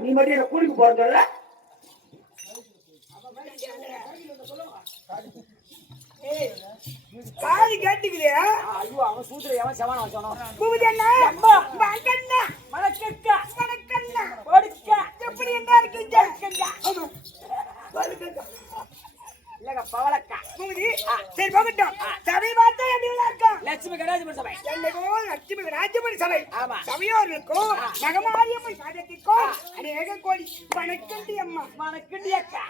நீ மட்டும் என்ன கூலிக்கு போறதுல காது கேட்டுக்குது. ஐயோ அவன் சூத்திர எவன் செவன் வச்சானோ எப்படி என்ன இருக்கு பவளக்கா சரி போகட்டும். சபை பார்த்தா எப்படி இருக்கா? லட்சுமி கராஜபுரி சபை லட்சுமி கராஜபுரி சபை சபையோர்களுக்கும் நகமாரியம்மன் சாதத்திற்கும் அநேக கோடி வணக்கண்டி அம்மா வணக்கண்டி அக்கா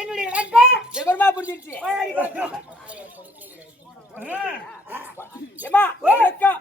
என்னுடைய வணக்கம் விவரமா புரிஞ்சிருச்சு. ஏமா வணக்கம்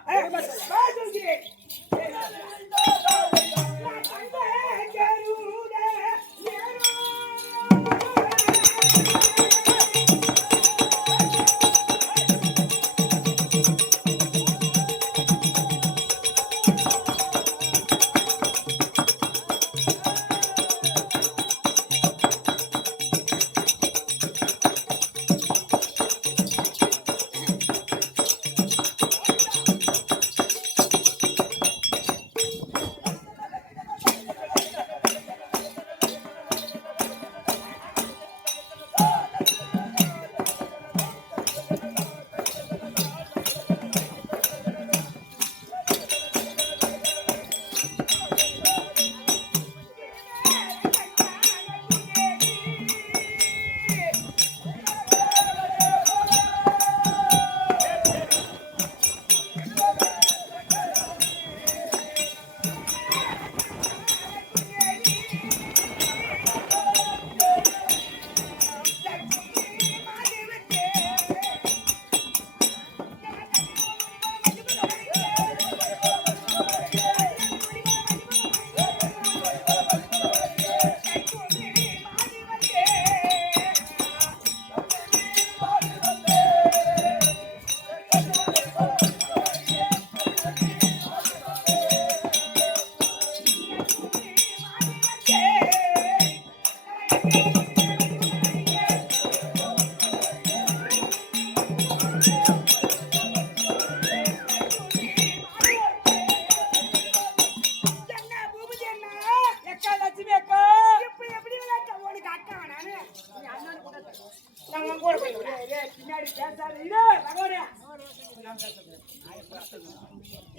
பின்னாடி பேசாத இரு பகவானே.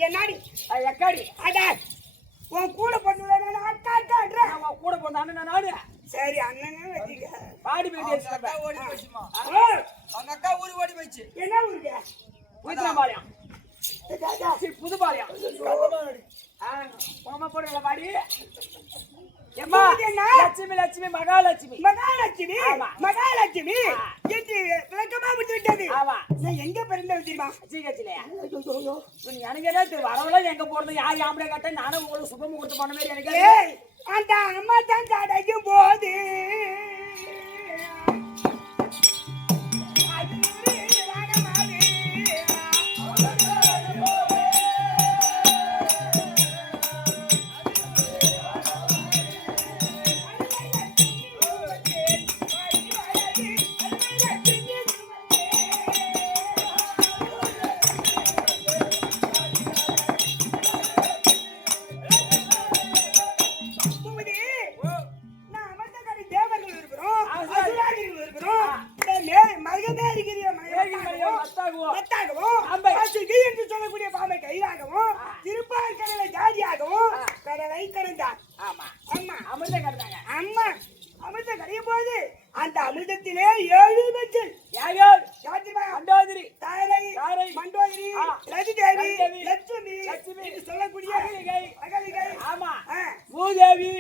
என்னாடி எக்காடி அட உன் கூட பண்ணுவேன் அக்கான்ற அவன் கூட போன அண்ணன் நாடு சரி அண்ணனே வச்சுக்க பாடி பேசி அக்கா ஓடி போச்சுமா ஆ, அவங்க அக்கா ஊரு ஓடி போச்சு என்ன ஊருக்கு புதுப்பாளையம் புதுப்பாளையம் போடுங்களா பாடி எம்மா என்ன? லட்சுமி லட்சுமி மகாலட்சுமி மகாலட்சுமி ஆமா. மகாலட்சுமி என்று விளக்கமா விட்டு விட்டது ஆமா நான் எங்க பிறந்தேன் தெரியுமா சீக்கிரச்சிலையா நீ எனக்கு என்ன வரவெல்லாம் எங்க போறது யார் ஆம்பளை கட்ட நானும் உங்களுக்கு சுபம் கொடுத்து போன மாதிரி எனக்கு ஏய் அந்த அம்மா தான் தடைக்கும் போது அது ஒரு ராகமாவே. பூபதி, நான் அமர்ந்தகாரி தேவர்கள் இருக்கிறோம், அசுராதிகள் இருக்கிறோம். இந்த மகமே இருக்கிற மத்தாகவும், அம்பை. பசுகி என்று சொல்லக்கூடிய பாம்பை கையாகவும், திருப்பார் கடலை ஜாதியாகவும், கடலை கடந்தார். ஆமா அம்மா, அமிர்த கட்டாங்க அம்மா, அமிர்தம் கரையும் போது அந்த அமிர்தத்திலே 7 மெச்சல் யார் யாத்திமா, அண்டோதிரி தாரை, தாரை, மண்டோதரி, ஆ, ரதிதேவி, ரதிதேவி, லட்சுமி லட்சுமி என்று சொல்லக்கூடிய அகலிகை, அகலிகை. ஆமா ஆ, மூதேவி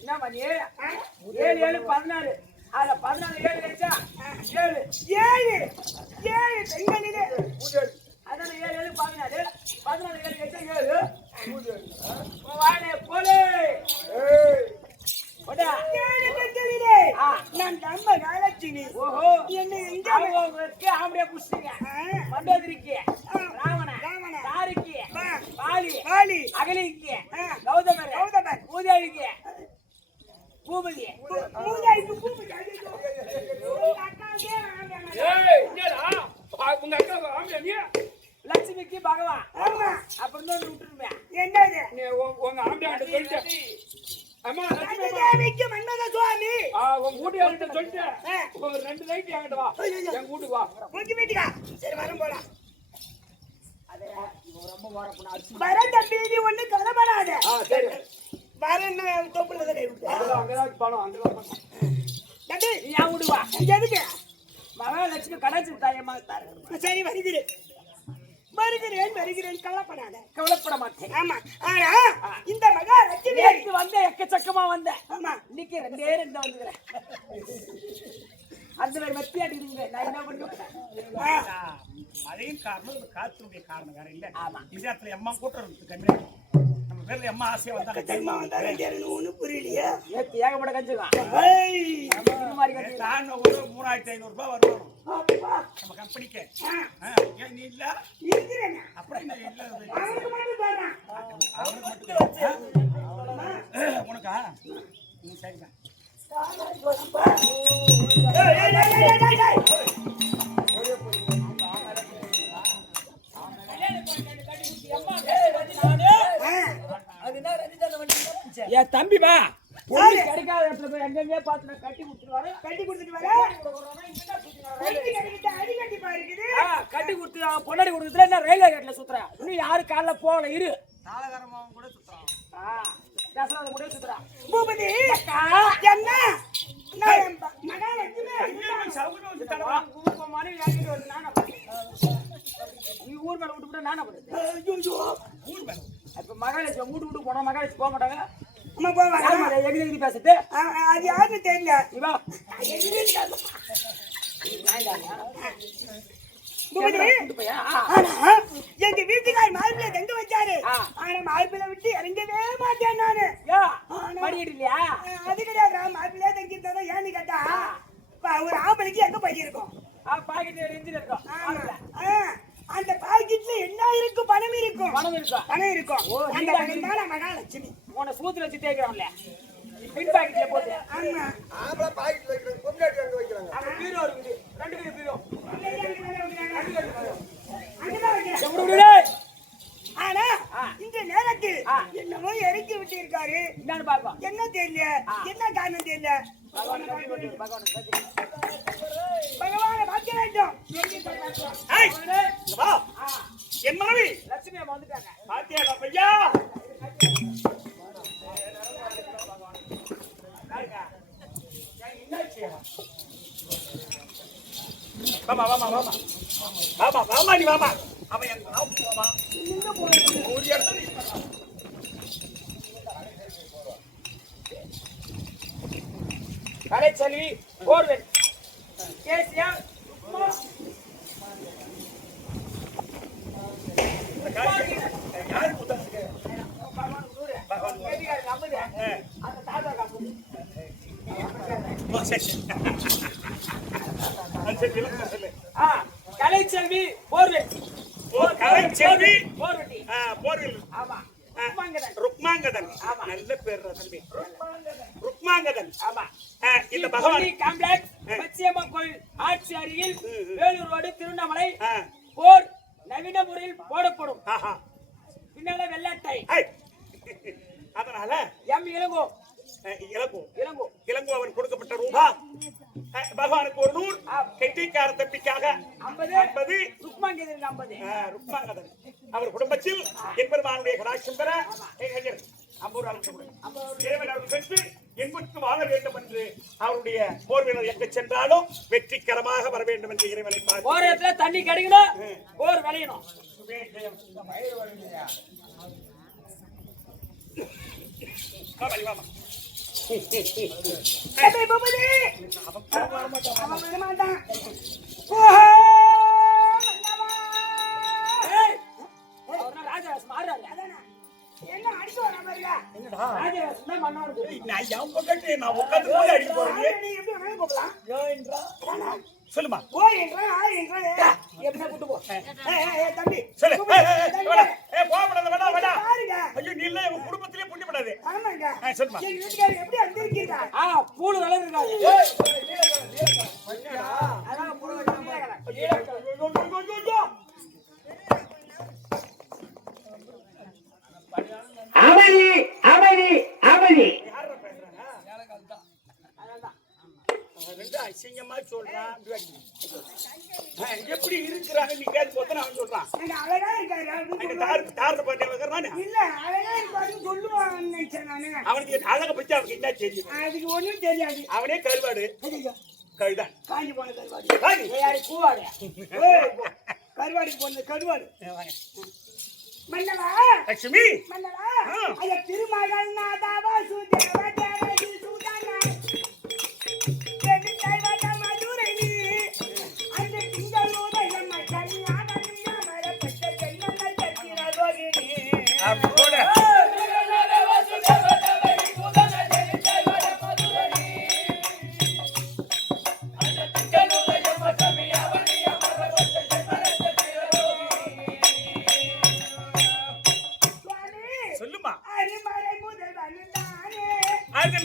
என்ன பண்ணி 7 7 14 அதுல 14 7 வச்சா 7 ஏழு பெண்களிலே அதான் 7 7 14 14 7 வச்சா 7 வாடே போலே போடா 7 பெண்களிலே ஆ. நான் நம்ம காலட்சுமி ஓஹோ என்னை எங்க அவங்களுக்கு ஆம்படியா புடிச்சிங்க மண்டோதரிக்கு ராவண ராவண, தாரிக்கு வா, பாலி வாலி, அகலிக்கு ஆ, கௌதமர் கௌதமர், பூதேவிக்கு பூபதி மூதாய்க்கு பூமிக்கு ஐயோ. உங்க அக்காவுக்கே ஆண்டாங்க. ஏய் என்னடா உங்க அக்கா ஆம்பளை நீ லட்சுமிக்கு பகவான் ஆமா, அப்புறம் தான் விட்டுருவேன் என்னது நீ உங்க ஆம்பளை கிட்ட சொல்லிட்ட அம்மா லட்சுமி அம்மா ரதிதேவிக்கு மன்மத சுவாமி உங்க வீட்டுக்காரர்கிட்ட சொல்லிட்டேன் ஒரு 2 நைட் என்கிட்ட வா என் வீட்டுக்கு வா உங்க வீட்டுக்கா சரி வரும் போலாம் அது இவன் ரொம்ப வாரப்போனா அடிச்சு வர தம்பி ஒண்ணு கவலைப்படாத சரி வரேன்னு தொப்புல கை விட்டு அங்கதான் பணம் அங்கதான் பணம் தம்பி நீ ஏன் விடுவா எதுக்கு மகாலட்சுமி கடாச்சி தாயமா தாரு சரி வருகிறேன் கவலைப்படாத கவலைப்பட மாட்டேன் ஆமா ஆனா இந்த மகாலட்சுமி நேற்று வந்த எக்கச்சக்கமா வந்த ஆமா இன்னைக்கு 2 வந்துக்கிறேன் அந்த மாதிரி மத்திய அடிக்கிறீங்க நான் என்ன பண்ணுவேன் மழையின் காரணம் காற்றுடைய காரணம் வேற இல்ல ஆமா விஜயத்துல அம்மா கூட்டம் இருக்கு கண்ணு நம்ம பேர்ல அம்மா ஆசையா வந்தாங்க ஒண்ணு புரியலையா நேற்று ஏகப்பட கஞ்சுக்கலாம் இது மாதிரி கஞ்சி நான் ஒரு 3500 ரூபாய் வருவோம் நம்ம கம்பெனிக்கு ஏன் நீ இல்ல இருக்கிறேன் அப்படி இல்ல அவனுக்கு மட்டும் தரேன் அவனுக்கு மட்டும் உனக்கா நீ சரிதான் என் தம்பி பா பொண்ணு கிடைக்காத இடத்துல போய் எங்கெங்கே பார்த்து நான் கட்டி கொடுத்துட்டு வரேன் கட்டி கொடுத்துட்டு வர அடிக்கடி பாருக்குது கட்டி கொடுத்து பொன்னாடி கொடுத்துல என்ன ரயில்வே கேட்ல சுத்துறேன் இன்னும் யாரு காலைல போகல இரு தாளகரமாவும் கூட சுத்தறான் தசரத கூட சுத்துறான் பூபதி என்ன நீ ஊர் மேல விட்டு போட நானா பண்ணுறது இப்ப மகாலட்சுமி வீட்டு போனா மகாலட்சுமி போக மாட்டாங்க அம்மா போவாங்க எகிரி பேசிட்டு அது யாருன்னு தெரியல இவா எங்க வீட்டுக்கார் மார்பில தங்க வச்சாரு ஆனா மார்பில விட்டு இறங்கவே மாட்டேன் நானு படிக்கிட்டு இல்லையா அது கிடையாது மார்பிலே தங்கிருந்தா ஏன்னு கேட்டா ஒரு ஆம்பளைக்கு எங்க பையன் இருக்கும் பாக்கெட் இன்ஜின் இருக்கும் அந்த பாக்கெட்ல என்ன இருக்கும் பணம் இருக்கும் பணம் இருக்கும் அந்த பணம் தான் மகாலட்சுமி உன்னை சூத்துல வச்சு தேய்க்கிறோம்ல பின் பாக்கெட்ல போட்டு ஆமா ஆம்பளை பாக்கெட்ல வைக்கிறாங்க பொம்னாட்டி அங்க வைக்கிறாங்க அங்க பீரோ இருக்குது 2 பீரோ அங்கதான் வைக்கிறேன் ஆனா இந்த நேரத்தில் என்னமோ இறக்கி விட்டு இருக்காரு. என்னன்னு பாப்போம். என்ன தெரியல, என்ன காரணம் தெரியல. பகவானை பார்க்க வேண்டும். ஏய், இங்க வா. என் மனைவி லட்சுமி அம்மா வந்துட்டாங்க. பாத்தியா பையா? வாமா வாமா வாமா வாமா வாமா நீ வாமா. அவன் எங்க போவா? ஒரு இடத்துல கலைச்செல்வி போர்வெல் கேசியா உப்மா யாரு கூத்தாங்க? பகவான் குரு கேடிகார் நம்புது. அந்த தாத்தா காம்பு கலைச்செல்வி போர்வெல் கலைச்செல்வி போர்வெட்டி. போர்வில் ஆமா ருக்மாங்கதன். ஆமா. நல்ல பேர் தம்பி, ருக்மாங்கதன். ஆமா. இந்த பகவான் காம்ப்ளெக்ஸ் பச்சையம்மன் கோயில் ஆட்சி அருகில் வேலூர் ரோடு திருவண்ணாமலை ஆ. போர் நவீன முறையில் போடப்படும். ஆஹா. பின்னால வெள்ளாட்டை ஐ. அதனால எம் இளங்கோ இளங்கோ இளங்கோ இளங்கோ அவன் கொடுக்கப்பட்ட ரூபா பகவானுக்கு ஒரு 100, கெட்டிக்கார தம்பிக்காக 50, ருக்மாங்கதன் 50. ருக்மாங்கதன். அவர் குடும்பத்தில் என்பெருமானுடைய கடாட்சம் பெற இறைவன் அவர்கள் பெற்று என்பதற்கு வாழ வேண்டும் என்று அவருடைய போர் வீரர் எங்க சென்றாலும் வெற்றிகரமாக வர வேண்டும் என்று இறைவனை போர் இடத்துல தண்ணி கிடைக்கணும், போர் விளையணும். என்ன அடிச்சு வர மாதிரி நான் உட்கார்ந்து போய் அடிக்க போறேன். சொல்லுமா தம்பி சொல்லு. ஐயோ நீ இல்ல உன் குடும்பத்திலே புண்ணியப்படாது. சொல்லுமா. எப்படி வந்திருக்கீங்க? பூடு வளர்ந்துருக்காரு. அதான் பூடு அமைதி அமைதி அமைதி. அசிங்கமா சொல்றான். எப்படி இருக்கிறாங்க நீ கேட்டு போத்தன அவன் சொல்றான். அழகா இருக்காரு. தாரத்தை பண்ணி வைக்கிறான். இல்ல அழகா இருக்காருன்னு சொல்லுவாங்கன்னு நினைச்சேன் நானு. அவனுக்கு அழகை பத்தி அவனுக்கு என்ன தெரியும்? அதுக்கு ஒண்ணும் தெரியாது. அவனே கருவாடு கழுதான். காஞ்சி போன கருவாடு. யாரு பூவாடு? கருவாடிக்கு போன கருவாடு. மன்னவா லட்சுமி மன்னவா ஐயா திருமகள் நாதாவா சுதேவ தேவதி சுதானா தேவி தைவத மதுரை நீ அந்த திங்களோதயம் கல்யாண நியமர பட்ட ஜென்மங்கள் தத்திர ரோகிணி அப்போட சொல்லுமா. அரிமலை முதல் வந்தானே அது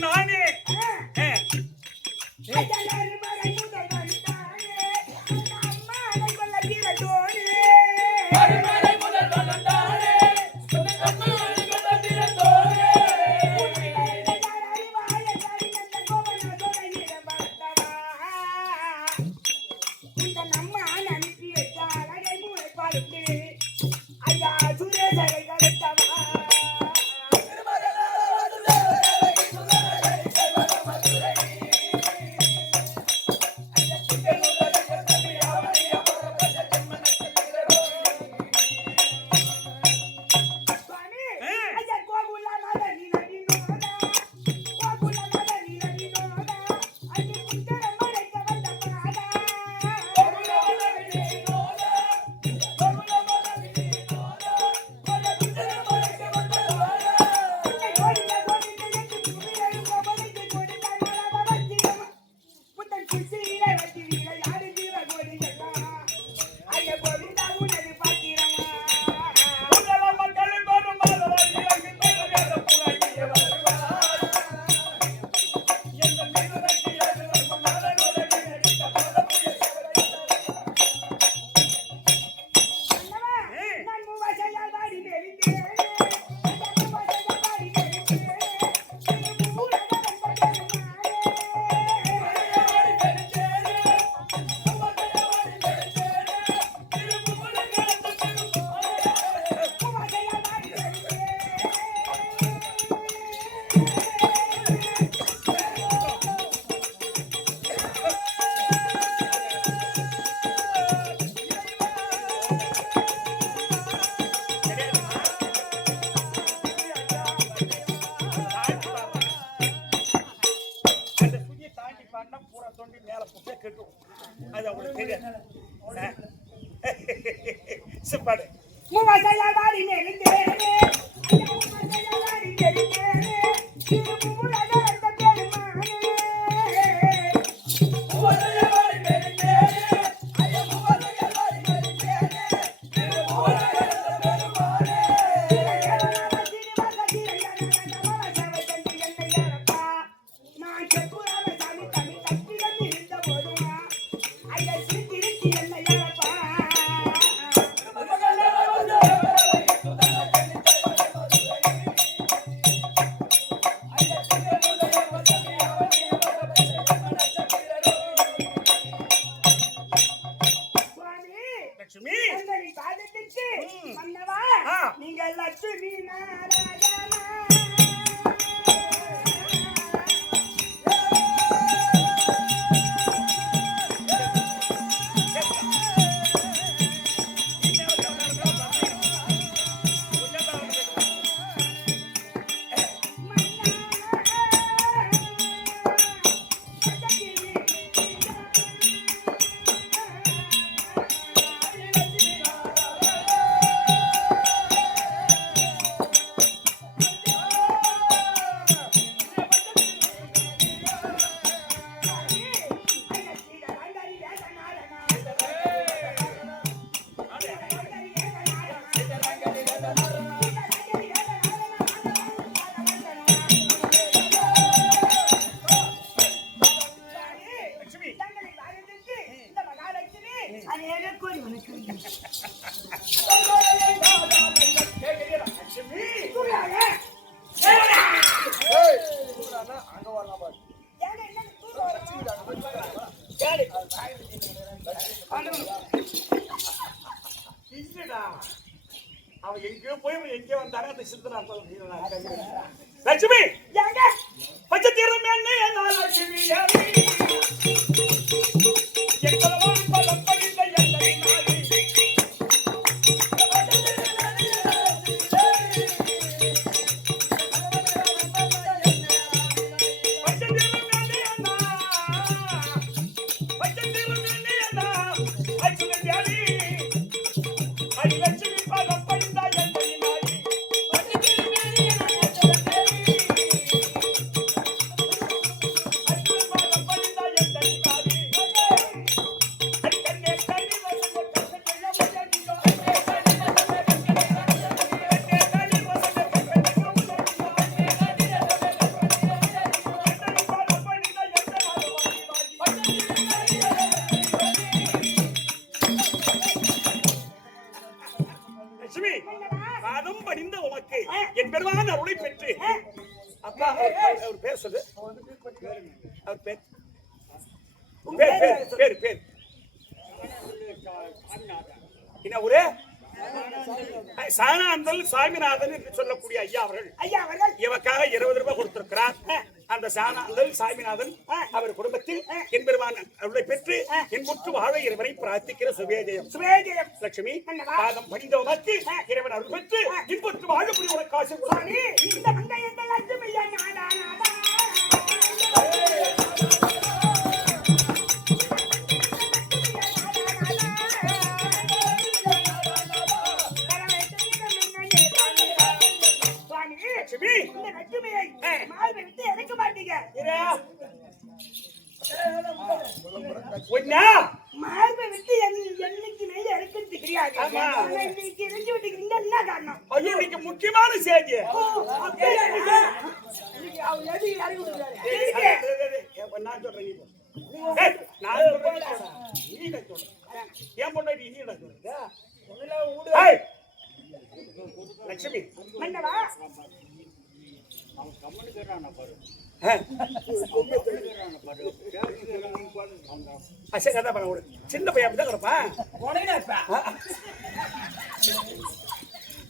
தோண்டி மேல போட்டே கட்டும். அது அவங்களுக்கு தெரியாது. சிப்பாடு மூவசையாடி நெருந்தேனே மூவசையாடி நெருந்தேனே திருமூலத அந்த பெருமானே மூவசையாடி நெருந்தேனே ஐயா மூவசையாடி நெருந்தேனே திருமூலத அந்த பெருமானே நான் செப்புராம சாமி தனி கட்டிடம் இருந்த போதுமா ஐயா திருச்சி என்ன யாரப்பா லட்சுமி தங்களை பாதத்திற்கு மன்னவா நீங்கள் லட்சுமி நாராயணா தங்களை பாதத்திற்கு இந்த மகாலட்சுமி அநேக கோடி வணக்கம் சூர்யாவே ஏய் சூடானா அங்க வரலாம் பாரு. ஏங்க என்ன சூர்யா இல்லடா அவன் எங்கேயோ போய் எங்கேயோ வந்தாங்க அந்த சித்தனா லட்சுமி ஏங்க பச்சை தீரம் என்ன லட்சுமி எங்களவான் பலம் படிந்த எல்லை நாடி பச்சை தீரம் என்ன பச்சை தீரம் என்ன அச்சுன தியானி அடி லட்சுமி பலம் படிந்த எல்லை நாடி பச்சை தீரம் லட்சுமி பாதம் படிந்த உமக்கு என் பெருமான அருளை பெற்று அப்பா அவர் பேர் சொல்லு அவர் பேர் பேர் பேர் பேர் என்ன ஊரு சாணாந்தல் சாமிநாதன் என்று சொல்லக்கூடிய ஐயா அவர்கள் ஐயா அவர்கள் இவக்காக 20 ரூபாய் கொடுத்திருக்கிறார். அந்த சாணாந்தல் சாமிநாதன் அவர் குடும்பத்தில் என் பெருமான அருளை பெற்று என் முற்று வாழ இறைவனை பிரார்த்திக்கிற சுபேஜயம் சுவேஜயம் லட்சுமி பாதம் படிந்த உமக்கு இறைவன் அருள் பெற்று இன்புற்று வாழப்படி உனக்கு காசு சுவாமி இந்த மங்கை எந்த லட்சுமி நாடா நாடா சுவாமி லட்சுமி இந்த லட்சுமியை மார்பை விட்டு இறக்க மாட்டீங்க ஒன்னா மார்பை விட்டு என்னைக்குமே இறக்கிறது கிடையாது ஆமா. ஆனா இன்னைக்கு இறக்கி விட்டீங்க என்ன காரணம் ஐயோ இன்னைக்கு முக்கியமான செய்தி அப்படியா? இன்னைக்கு அவர் எது இறக்கி விட்டுறாரு நான் சொல்றேன் நான் சொல்றேன் நீ சொல்ற ஏன் பொண்டாட்டி நீ சொல்ற லட்சுமி மன்னவா கதை பண்ண ஒரு சின்ன பையன் தான் கிடப்பான்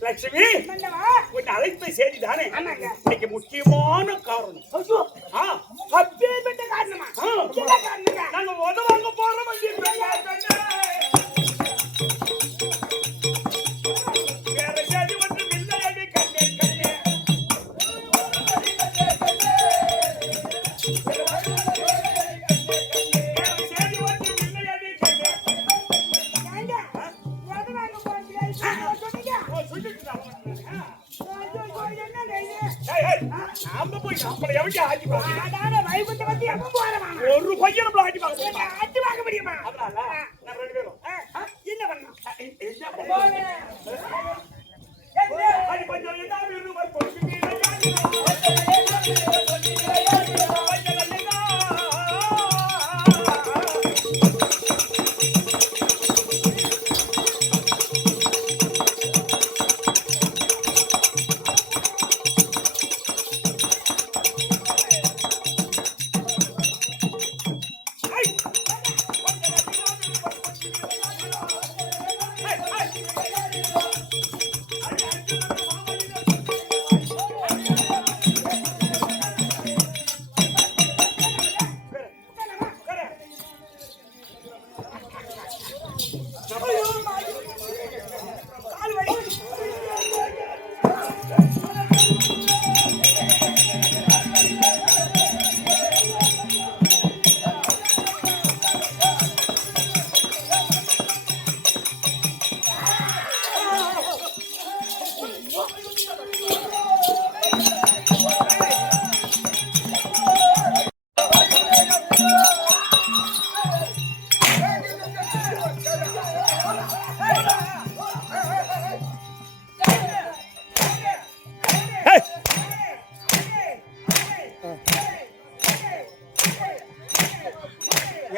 லட்சுமி மன்னவா கொஞ்சம் அழைத்த செய்தி தானே ஆமாங்க. இன்னைக்கு முக்கியமான காரணம் ஐயோ ஆ, அப்பேற்பட்ட காரணமா ஆ. என்ன காரணங்க நாங்க உதவாங்க போற வண்டி வேற செய்தி ஒன்றும் இல்லையடி கண்ணே கண்ணே கண்ணே ஆட்டி பார்க்க அதானே வைகுண்டம் வந்து எப்ப போறமா ஒரு பையன் நம்மள ஆட்டி பார்க்க முடியுமா? ஆட்டி பார்க்க முடியுமா அதனால நம்ம ரெண்டு பேரும் என்ன பண்ணலாம் என்ன அது கொஞ்சம் என்ன விருது பொறுத்து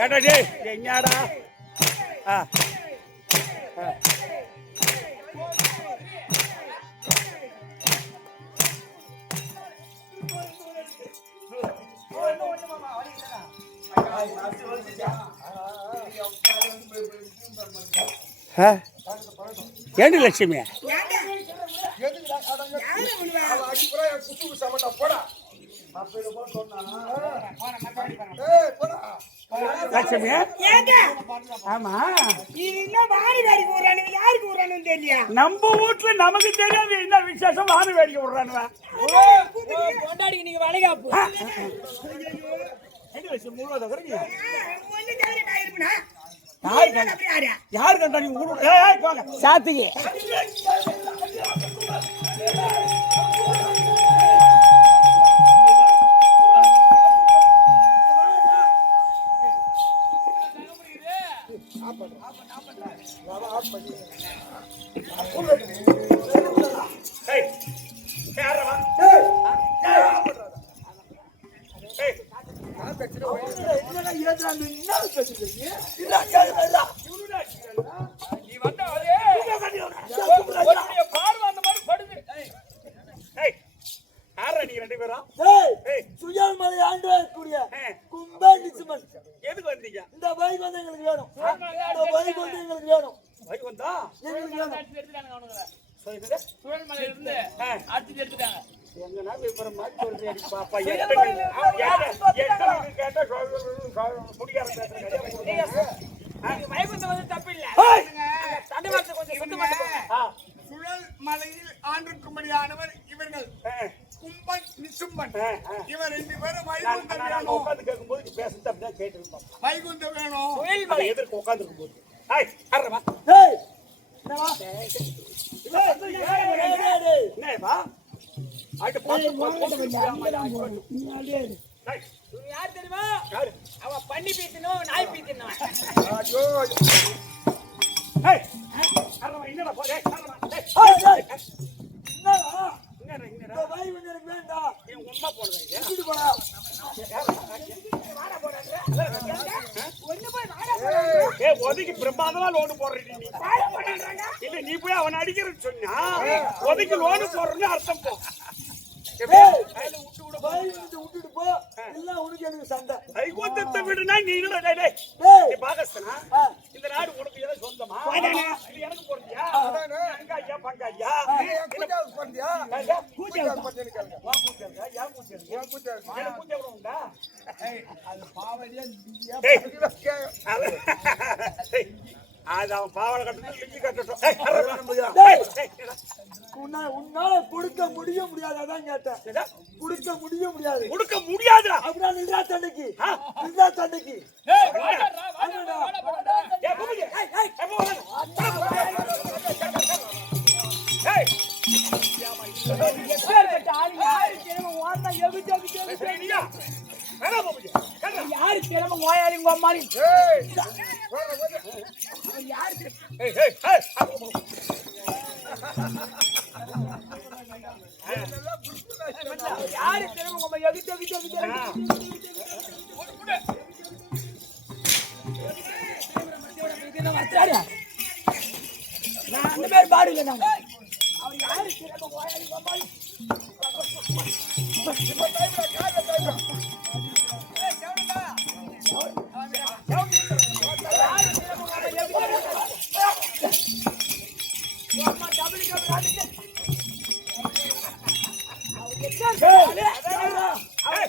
ஏடா டேய் என்னடா ஏண்டி லட்சுமி லட்சுமி ஆமா இது என்ன வாரி வேடிக்கை விடுறானு யாருக்கு விடுறானு தெரியல நம்ம வீட்டுல நமக்கு தெரியாது என்ன விசேஷம் வாரி வேடிக்கை விடுறானுவா கொண்டாடி நீங்க வளைகாப்பு முழுவதும் ஒண்ணு தவிர நான் இருப்பேனா யாரு கண்டா நீ போங்க சாத்திகி சுயாமலை ஆண்டு கூடிய கும்பா நிச்சுமன் எதுக்கு வந்தீங்க? இந்த பைக் வந்து எங்களுக்கு வேணும். இந்த பைக் வந்து எங்களுக்கு வேணும். பைக் வந்தா எங்களுக்கு வேணும். எங்கன்னா விவரம் மாதிரி சொல்றேன் பாப்பா. சுழல் மலையில் ஆண்டிருக்கும்படியானவர் இவர்கள் கும்பன் நிசும்பன் இவர் 2 பேரும் வைகுண்டம் வேணும். உட்காந்து கேட்கும்போது பேசுறது அப்படிதான் கேட்டு வைகுண்டம் வேணும். எதிர்க்கு உட்காந்து இருக்கும்போது என்னப்பா அது யார் தெரியுமா அவ பண்ணி பீத்தணும் நாய் பீத்தணும் என்னடா போதே இந்த பைக் வந்து எனக்கு வேண்டாம். என் உம்மா போடுறேன் கூட்டிட்டு போடா. ஒதுக்கி பிரமாதமா லோனு போடுறீங்க நீ இல்ல நீ போய் அவன் அடிக்கிறன்னு சொன்னா ஒதுக்கி லோனு போடுறேன்னு அர்த்தம் போ விட்டுட்டு போ. எல்லாம் உனக்கு எனக்கு சண்டை. கைகோத்தத்தை விடுனா நீ பாகஸ்தனா இந்த நாடு உனக்கு எதாவது சொந்தமா இது எனக்கு போறதியா ஐயா பங்காயா போறியா? அது அவன் பாவனை கட்டணும் கட்டட்டும் உன்னால கொடுக்க முடியாது. அதான் கேட்டேன். கொடுக்க முடியாது. கொடுக்க முடியாது அப்படின்னா நின்றா தண்டைக்கு நின்றா தண்டைக்கு வேணா பூபதி கேளு. யாரு கிளம்ப நோயாளி உங்க அம்மாளி ஏய் யாரு ஏய் ஏய் ஏய் யாரு கிளம்ப உங்க அம்மா எகிட்டு நான் அந்த பேர் பாடுல நான் அவர் யாரு கிளம்ப நோயாளி உங்க அம்மாளி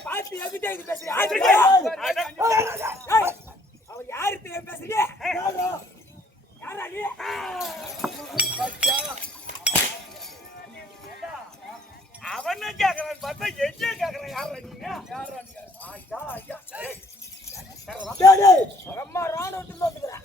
பார்த்து எகிட்டே இது பேசுறீங்க அவர் யாரு பேசுறீங்க யாரா நீ அவன கேக்குறான் பார்த்தா எங்க கேக்குறான் யாரா நீங்க ஐயா ஐயா டேய் அம்மா ராணுவத்துல வந்துறா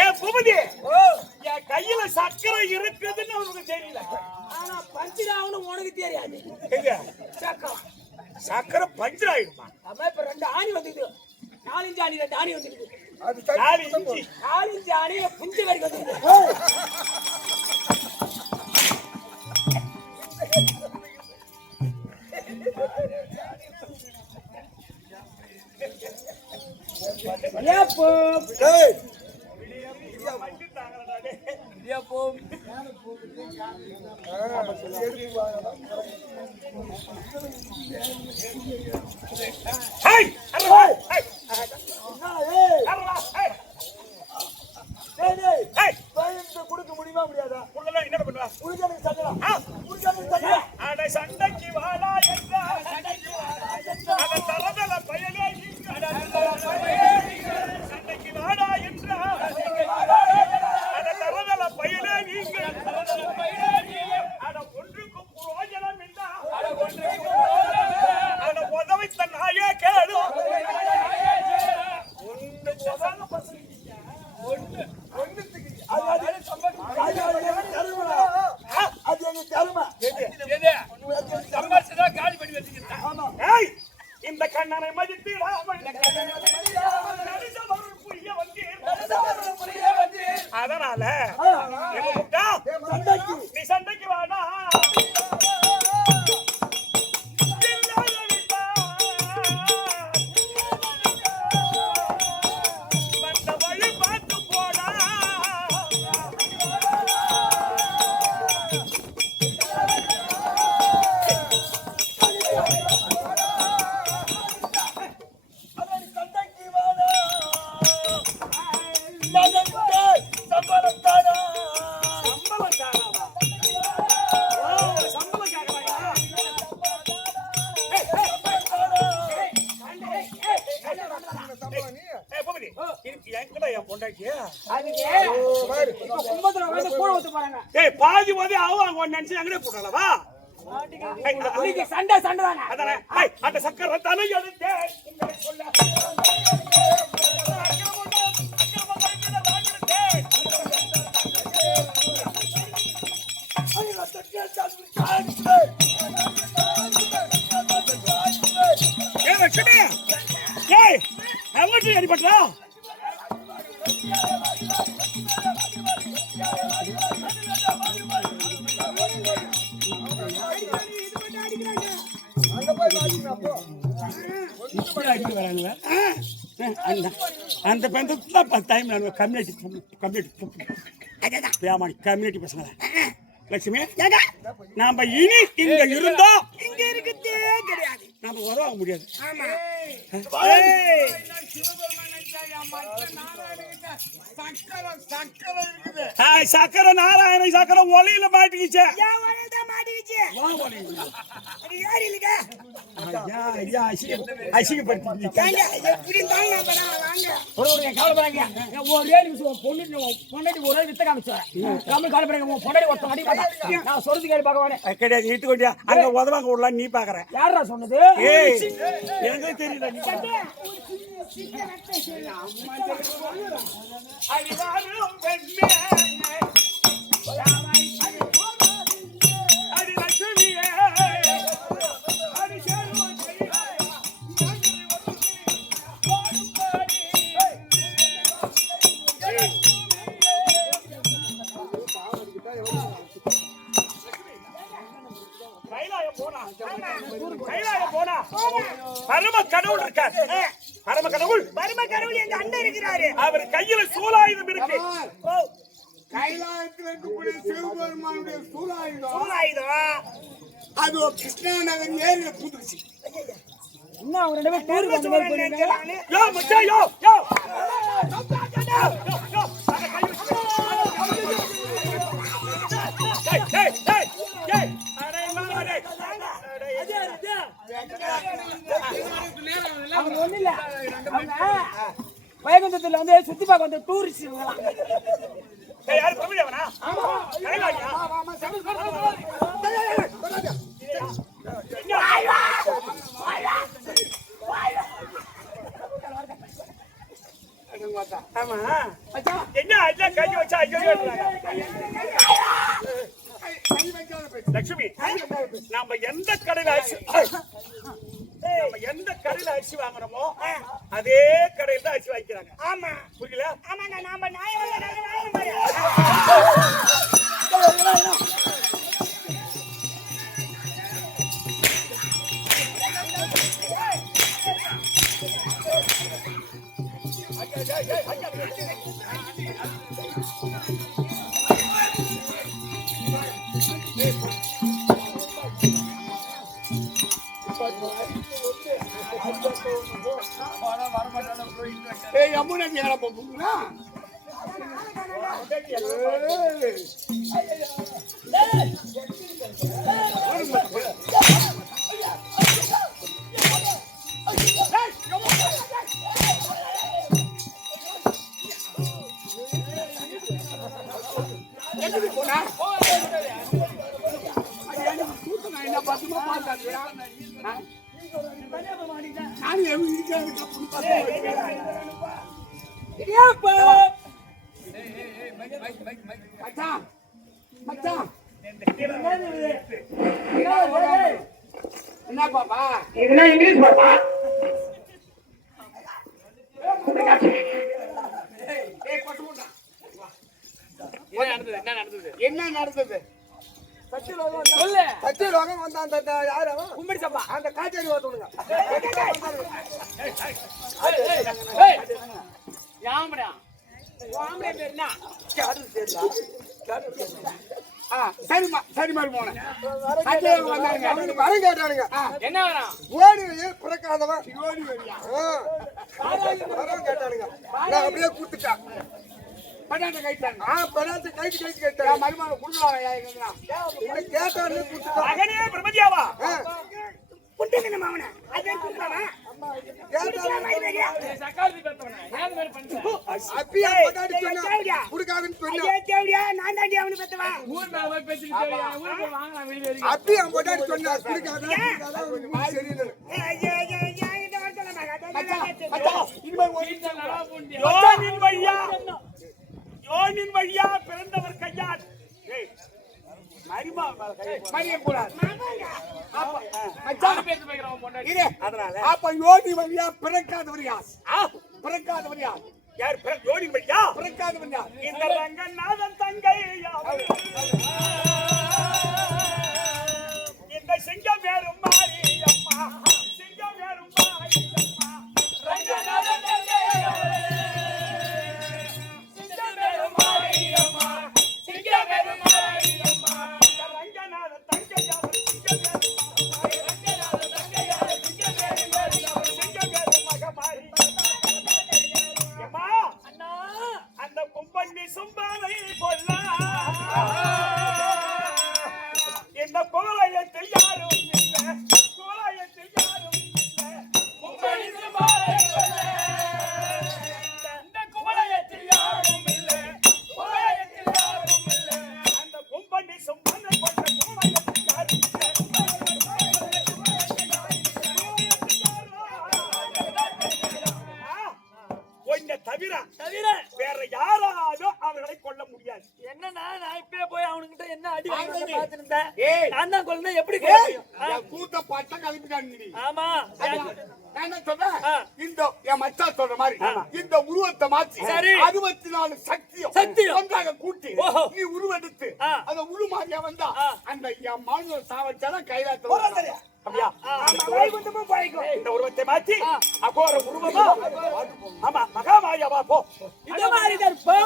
ஏய் பூபதி என் கையில சக்கரை இருக்குதுன்னு அவனுக்கு தெரியல. ஆனா பஞ்சிராவுன்னு உனக்கு தெரியாது எங்க சக்கம் சக்கரை பஞ்சர் ஆயிடுமா? அப்ப இப்ப 2 ஆணி வந்துக்குது 4 ஆணி 2 ஆணி வந்துக்குது அது 4 இன்ச்சி 4 ஆணி புஞ்ச வரைக்கும் வந்துக்குது ஏப்போ ஏய் ஏப்போ ஹேய் அரவா ஹேய் அரவா ஹேய் டேய் ஹேய் பயந்து கொடுக்க முடியுமா முடியாதா புள்ளல என்ன பண்ணுவா? உனக்கு சங்கடம் ஆ உனக்கு சங்கடம் அட சண்டைக்கு வாடா என்றா அட தரதல பயலே நீங்க சண்டைக்கு வாடா என்றா அட தரதல பயலே நீங்க அட ஒன்றுக்கும் பிரயோஜனம் இல்ல அட உதவித்த நாயே கேளு ஒன்று உதவ பசங்க ஒன்றுத்துக்கு அது எங்க தருமா ஏய் இந்த கண்ணனை மதித்து ராமன் நரிசவருள் புரிய வந்தீர். அதனால என்ன கூப்பிட்டா? நீ சண்டைக்கு வாடா வந்த வழி பார்த்து போடா சம்பளம் தாராவா? ஓ, சம்பளம் கேக்குறாயா? ஏய், பூபதி, இது என்கிட்ட என் பொண்டாட்டியா? கும்பத்துல வந்து கூட ஊத்து பாருங்க ஏய், பாதி பாதி அவங்க நினைச்சு எங்கடே போட்டாளவா? இன்னைக்கு சண்டை தானே அதானே? ஏய், அந்த சக்கரை தானே எடுத்தேன். உங்களை சொல்ல. ஏய், லட்சுமி! ஏய், எவ்வளவு அடிபட்டா? அந்த பெண்ணுக்கு டைம் கம்யூனிட்டி பசங்க லட்சுமி நாம இனி இங்க இருந்தோம் இங்க இருக்கிறதே கிடையாது நாம உதவ முடியாது சக்கரை நாராயண சக்கரை ஒலையில மாட்டிக்கிச்சு அசிங்கப்படுத்தி ஏங்க, எப்படி இருந்தாலும் நான் வரேன், வாங்க. ஒரு கவலைப்படாதீங்க. ஒரே நிமிஷம் உன் பொண்டாட்டி ஒரே வித்த காமிச்சுறேன். நம்ம கவலைப்படாதீங்க. உன் பொண்டாட்டி ஒருத்தன் அடி மாட்டான். நான் சொல்றது கேளு பகவானே. கிடையாது இட்டு கொண்டியா அங்க உதவாங்க விடலாம் நீ பாக்குற யாரா சொன்னது? ஏய் எனக்கு தெரியல நீ அடிவாரும் பெண்ணே அடி லட்சுமியே அடி சேருவன் கைலாயம் போனா பரம கடவுள் இருக்கார். பரம கடவுள் எங்க அண்ணன் இருக்கிறாரு. அவர் கையில சூலாயுதம் இருக்கு. கைலாயத்தில் இருக்கக்கூடிய சிவபெருமானுடைய சூலாயுதம் அது கிருஷ்ணா நகர் ஏரியில புதுச்சு. என்ன அவங்க ரெண்டு பேரும் டூருக்கு வந்த மாதிரி போறீங்க? யோ மச்சான் யோ யோ அவங்க ஒண்ணு இல்ல. வைகுந்தத்துல வந்து சுத்தி பார்க்க வந்த டூரிஸ்ட் யாரு தமிழவனா? கைலாயா ஆமா என்ன அண்ணா கை வச்சா ஐயோ லட்சுமி நாம எந்த கடையில அரிசி வாங்குறோமோ அதே கடையில தான் அரிசி வாங்கிக்கிறாங்க. ஆமா புரியல? ஆமாங்க நாம யமுனை மேல போகுங்களா? என்ன பசுமா பார்த்தாங்க என்ன பாப்பா இதெல்லாம் இங்கிலீஷ் பாப்பா. என்ன நடந்தது? சொல்லு. சத்தியலோகம் வந்த அந்த யாரு அவன்? கும்பிடி சம்பா. அந்த காய்ச்சல் ஓட்டுங்க. யாமடா. வாமடே பேர் என்ன? சரிமா சரி மாதிரி போனேன். சத்தியலோகம் வந்தாங்க. வரம் கேட்டானுங்க. என்ன வேணும்? ஓடி பிறக்காதவன் ஓடி வரியா? வரம் கேட்டானுங்க. நான் அப்படியே கொடுத்துட்டேன். பட்டாட்ட கைட்டாங்க. பணத்தை கைட்டு கேட்டாங்க. மருமான குடுக்கலாங்க. இந்த கேட்டானு கொடுத்துட்டான். மகனே பிரம்மதியாவா குட்டிங்க மாமன. அதே குடுக்கலாமா? சக்காரி பேத்தவனே. ஏன் மேல பண்ணிட்ட? அப்பியா பட்டாடி சொன்னா குடுக்காதன்னு சொன்னா. ஐயா தேவடியா நான் தாண்டி அவன பேத்தவா. ஊர் மேல போய் பேசிட்டு தேவடியா. ஊருக்கு வாங்கலாம் வெளிய வெளிய. அப்பியா பட்டாடி சொன்னா குடுக்காதன்னு சரியில்லை. ஐயா இந்த வரதல யோனின் வழியா பிறந்தவர் கையால் அப்ப யோனி வழியா பிறக்காதவர் யார்? பிறக்காதவர் யார்? யார் யோனின் வழியா பிறக்காதவர் யார்? இந்த ரங்கநாதன் தங்கை இந்த சிங்கம் வேறும் மாறி அம்மா சிங்கம் வேறும் மாறி அம்மா ரங்கநாதன் தங்கை சிங்கம் வேறும் மாறி அம்மா சிங்கம் வேறும் மாறி அம்மா ரங்கநாதன் தங்கை சிங்கம் வேறும் ரங்கநாதன் தங்கை சிங்கம் வேறும் சிங்கம் வேறும் மக மாறி அம்மா அண்ணா அந்த கும்பண்ணி சும்பாவை கொல்ல இந்த கோலயத்தில் யாரும் இல்லை கோலயத்தில் யாரும் பார்த்திருந்தேன். ஏய். நான் தான் கொல்லுனா எப்படி கேட்க முடியும்? என் கூட்ட பாட்டா கலப்பிட்டாங்க நீ. ஆமா. நான் என்ன சொல்றேன்? ஆ. இந்த என் மச்சான் சொல்ற மாதிரி இந்த உருவத்தை மாத்தி சரி. 64 சக்தியும் ஒன்றாக கூட்டி ஓஹோ. நீ உருவெடுத்து ஆ. அந்த உருமாரியா வந்தா ஆ. அந்த என் மாநில சாவச்சாதான் கைலாத்துல அப்படியா? வைகுண்டமும் பழைக்கும். இந்த உருவத்தை மாத்தி அகோர உருவமா ஆமா மகாமாயாவா போ. இந்த மாதிரி தான் போ.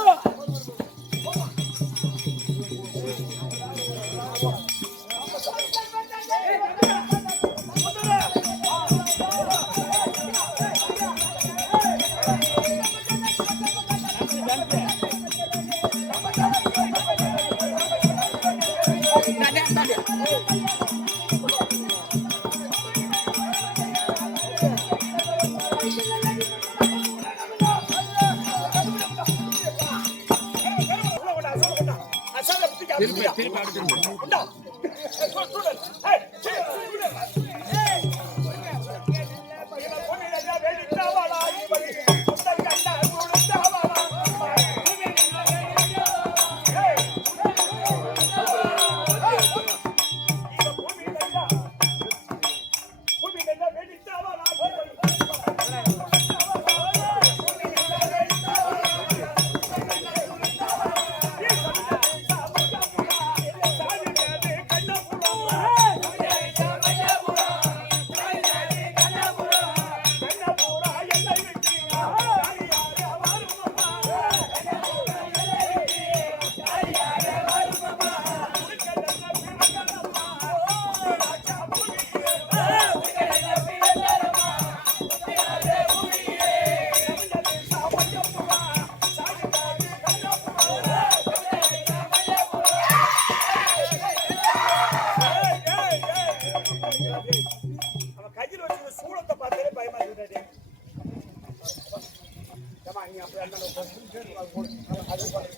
அவன் கையில் வச்சிருந்த சூளத்தை பார்த்தாலே பயமா இருக்குது.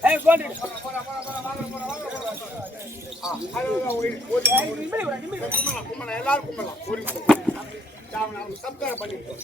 ஏய் போடு. எல்லாரும் கும்பலாம் ஒரு சப்ஸ்கிரைப் பண்ணிருக்கோம்.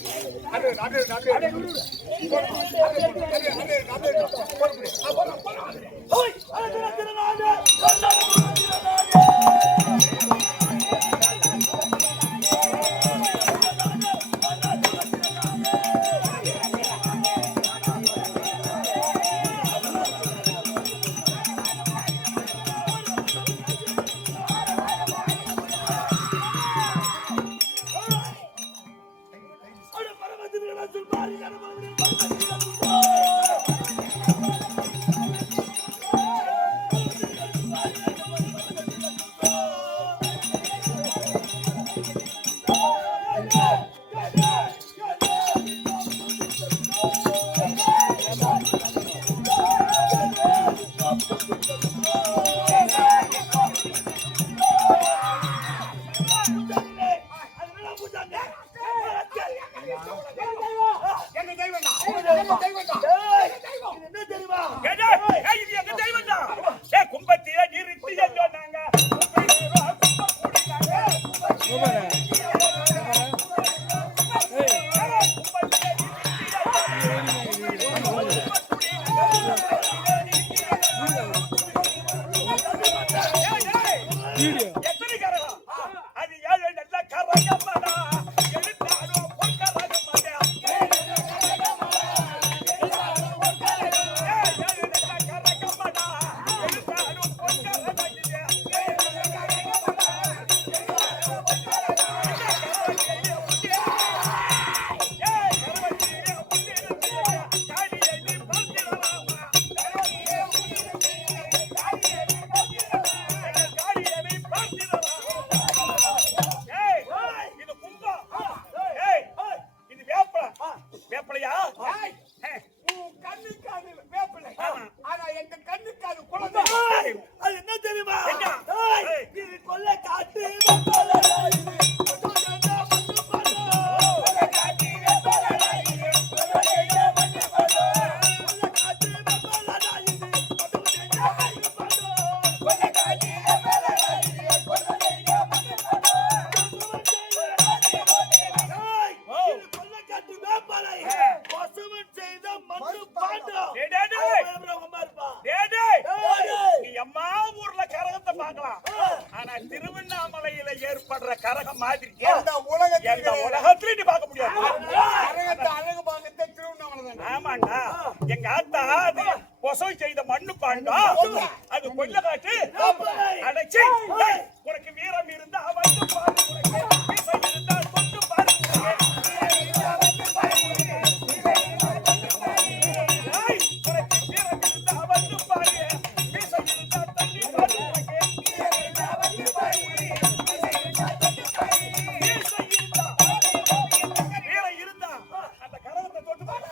கும்பத்தில நிறுத்தி சொன்னாங்க. எத்தனை கரகம்? அது 7 நல்ல கரகம்டா. எடுத்தாரோ பொற்கரகம்டா. 7 நல்ல கரகம்டா. எடுத்தாரோ பொற்கரகம்டா. காடியை பார்த்து ஆனா திருவண்ணாமலையில ஏற்படுற கரகம் மாதிரி எந்த உலகத்தில் எந்த உலகத்திலும் நீ பார்க்க முடியாது. கரகத்தை அழகு பார்க்கறது திருவண்ணாமலை தான். ஆமாண்டா, எங்க ஆத்தா அது பொசை செய்த மண்ணு பாண்டம், அது கொல்ல காட்டு அடைச்சி. உனக்கு வீரம் இருந்தா வந்து பாரு, உனக்கு மீசை இருந்தா தொட்டு பாரு. உனக்கு வீரம் இருந்தா வந்து பாரு, மீசை இருந்தா தண்ணி பாரு. வீரம் இருந்தா அந்த கரகத்தை தொட்டு பாரு.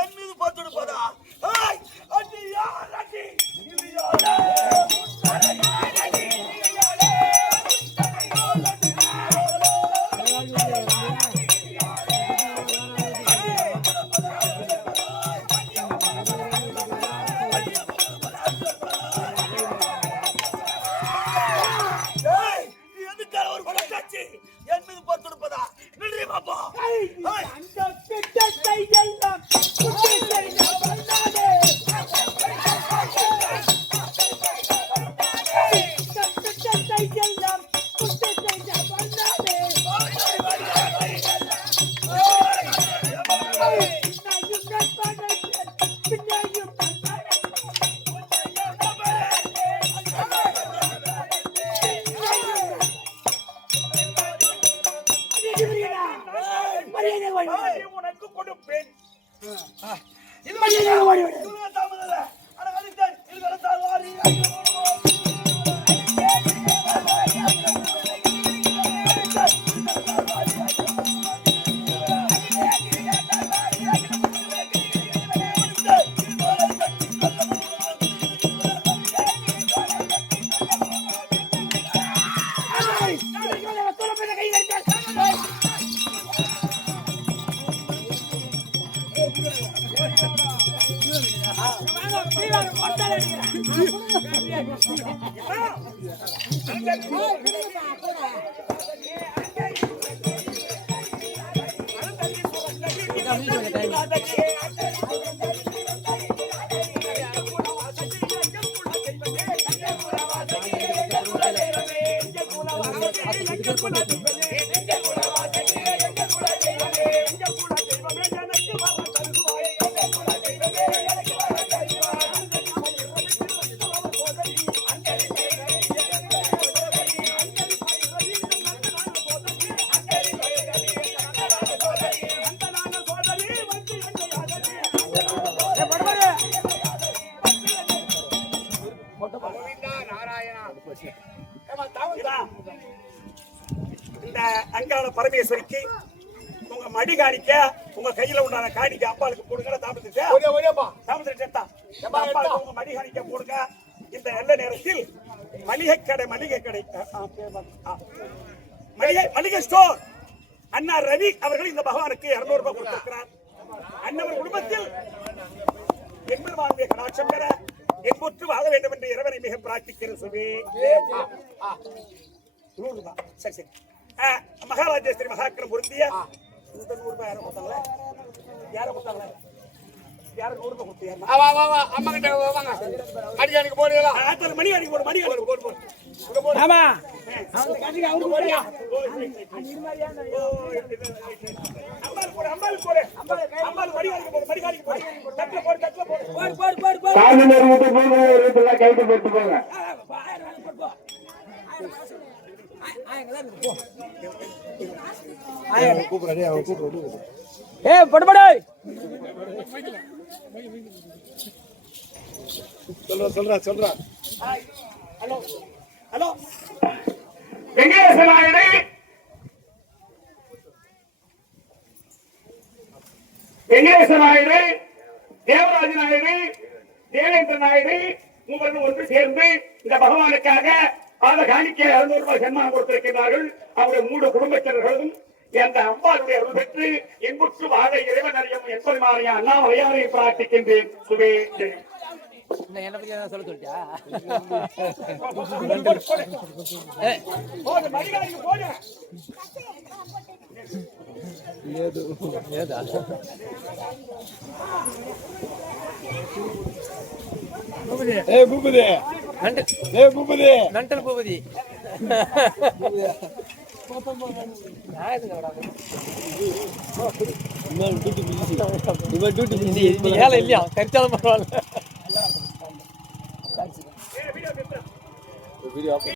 என் மீது பார்த்து போதா அடி யார் அடி இது யாரு? எதுக்காக ஒரு பட்டாச்சு என் மீது பார்த்து கொடுப்பதா? நின்று பாப்பா. உனக்கு கொடுப்பேன். இந்த அங்காள பரமேஸ்வரிக்கு உங்க மடி காணிக்க, உங்க கையில உண்டான காணிக்க அம்பாளுக்கு போடுங்க. தாமதிச்சா உங்க மடி காணிக்க போடுங்க. இந்த நல்ல நேரத்தில் மளிகை கடை மளிகை ஸ்டோர் அண்ணா ரவி அவர்கள் இந்த பகவானுக்கு 200 ரூபாய் கொடுத்திருக்கிறார். அண்ணவர் குடும்பத்தில் எம்பெருமானுடைய கடாட்சம் பெற எம்பொற்று வாழ வேண்டும் என்று இறைவனை மிக பிரார்த்திக்கிறேன். சொல்லி 100 ரூபாய். சரி சரி. மகாராஜேஸ்வரி மகாக்கிரம் பொருந்திய இந்த 100 ரூபாய் யாரும் கொடுத்தாங்களா? யாரும் கொடுத்தாங்களா? யாரும் 100 ரூபாய் கொடுத்தியா? அம்மா கிட்ட வாங்க. அடியானுக்கு போடுங்களா? மணி அடிக்கு போடு. மணி அடிக்கு போடு. ஆமா அந்த கண்டிக்கு அவரு போறியா? அம்பாள் மணி அடிக்கு போடு. மணி அடிக்கு போடு. தட்டல போடு. தட்டல போடு. போடு சாமி நேரத்தை போங்க, ஒரு கைட்டு போட்டு போங்க. படுபடு சொல்றா. ஹலோ ஹலோ வெங்கடேச நாயுடு, தேவராஜ நாயுடு, தேவேந்திர நாயுடு மூவரும் ஒன்று சேர்ந்து இந்த பகவானுக்காக பாத காணிக்க 200 ரூபாய் சன்மானம் கொடுத்திருக்கிறார்கள். அவருடைய 3 குடும்பத்தினர்களும் அந்த அம்பாளுடைய அருள் பெற்று எங்குற்று வாழ பெருமாளையா அண்ணா வகையாரை பிரார்த்திக்கின்றேன் சுபே ஜெயம். என்ன பத்தி ஏதாவது சொல்ல சொல்லிட்டியா? போடு, மடிகாரிக்கு போடு. மென்டல் பூபதி வேலை இல்லையா கரிச்சாலும் பரவாயில்ல.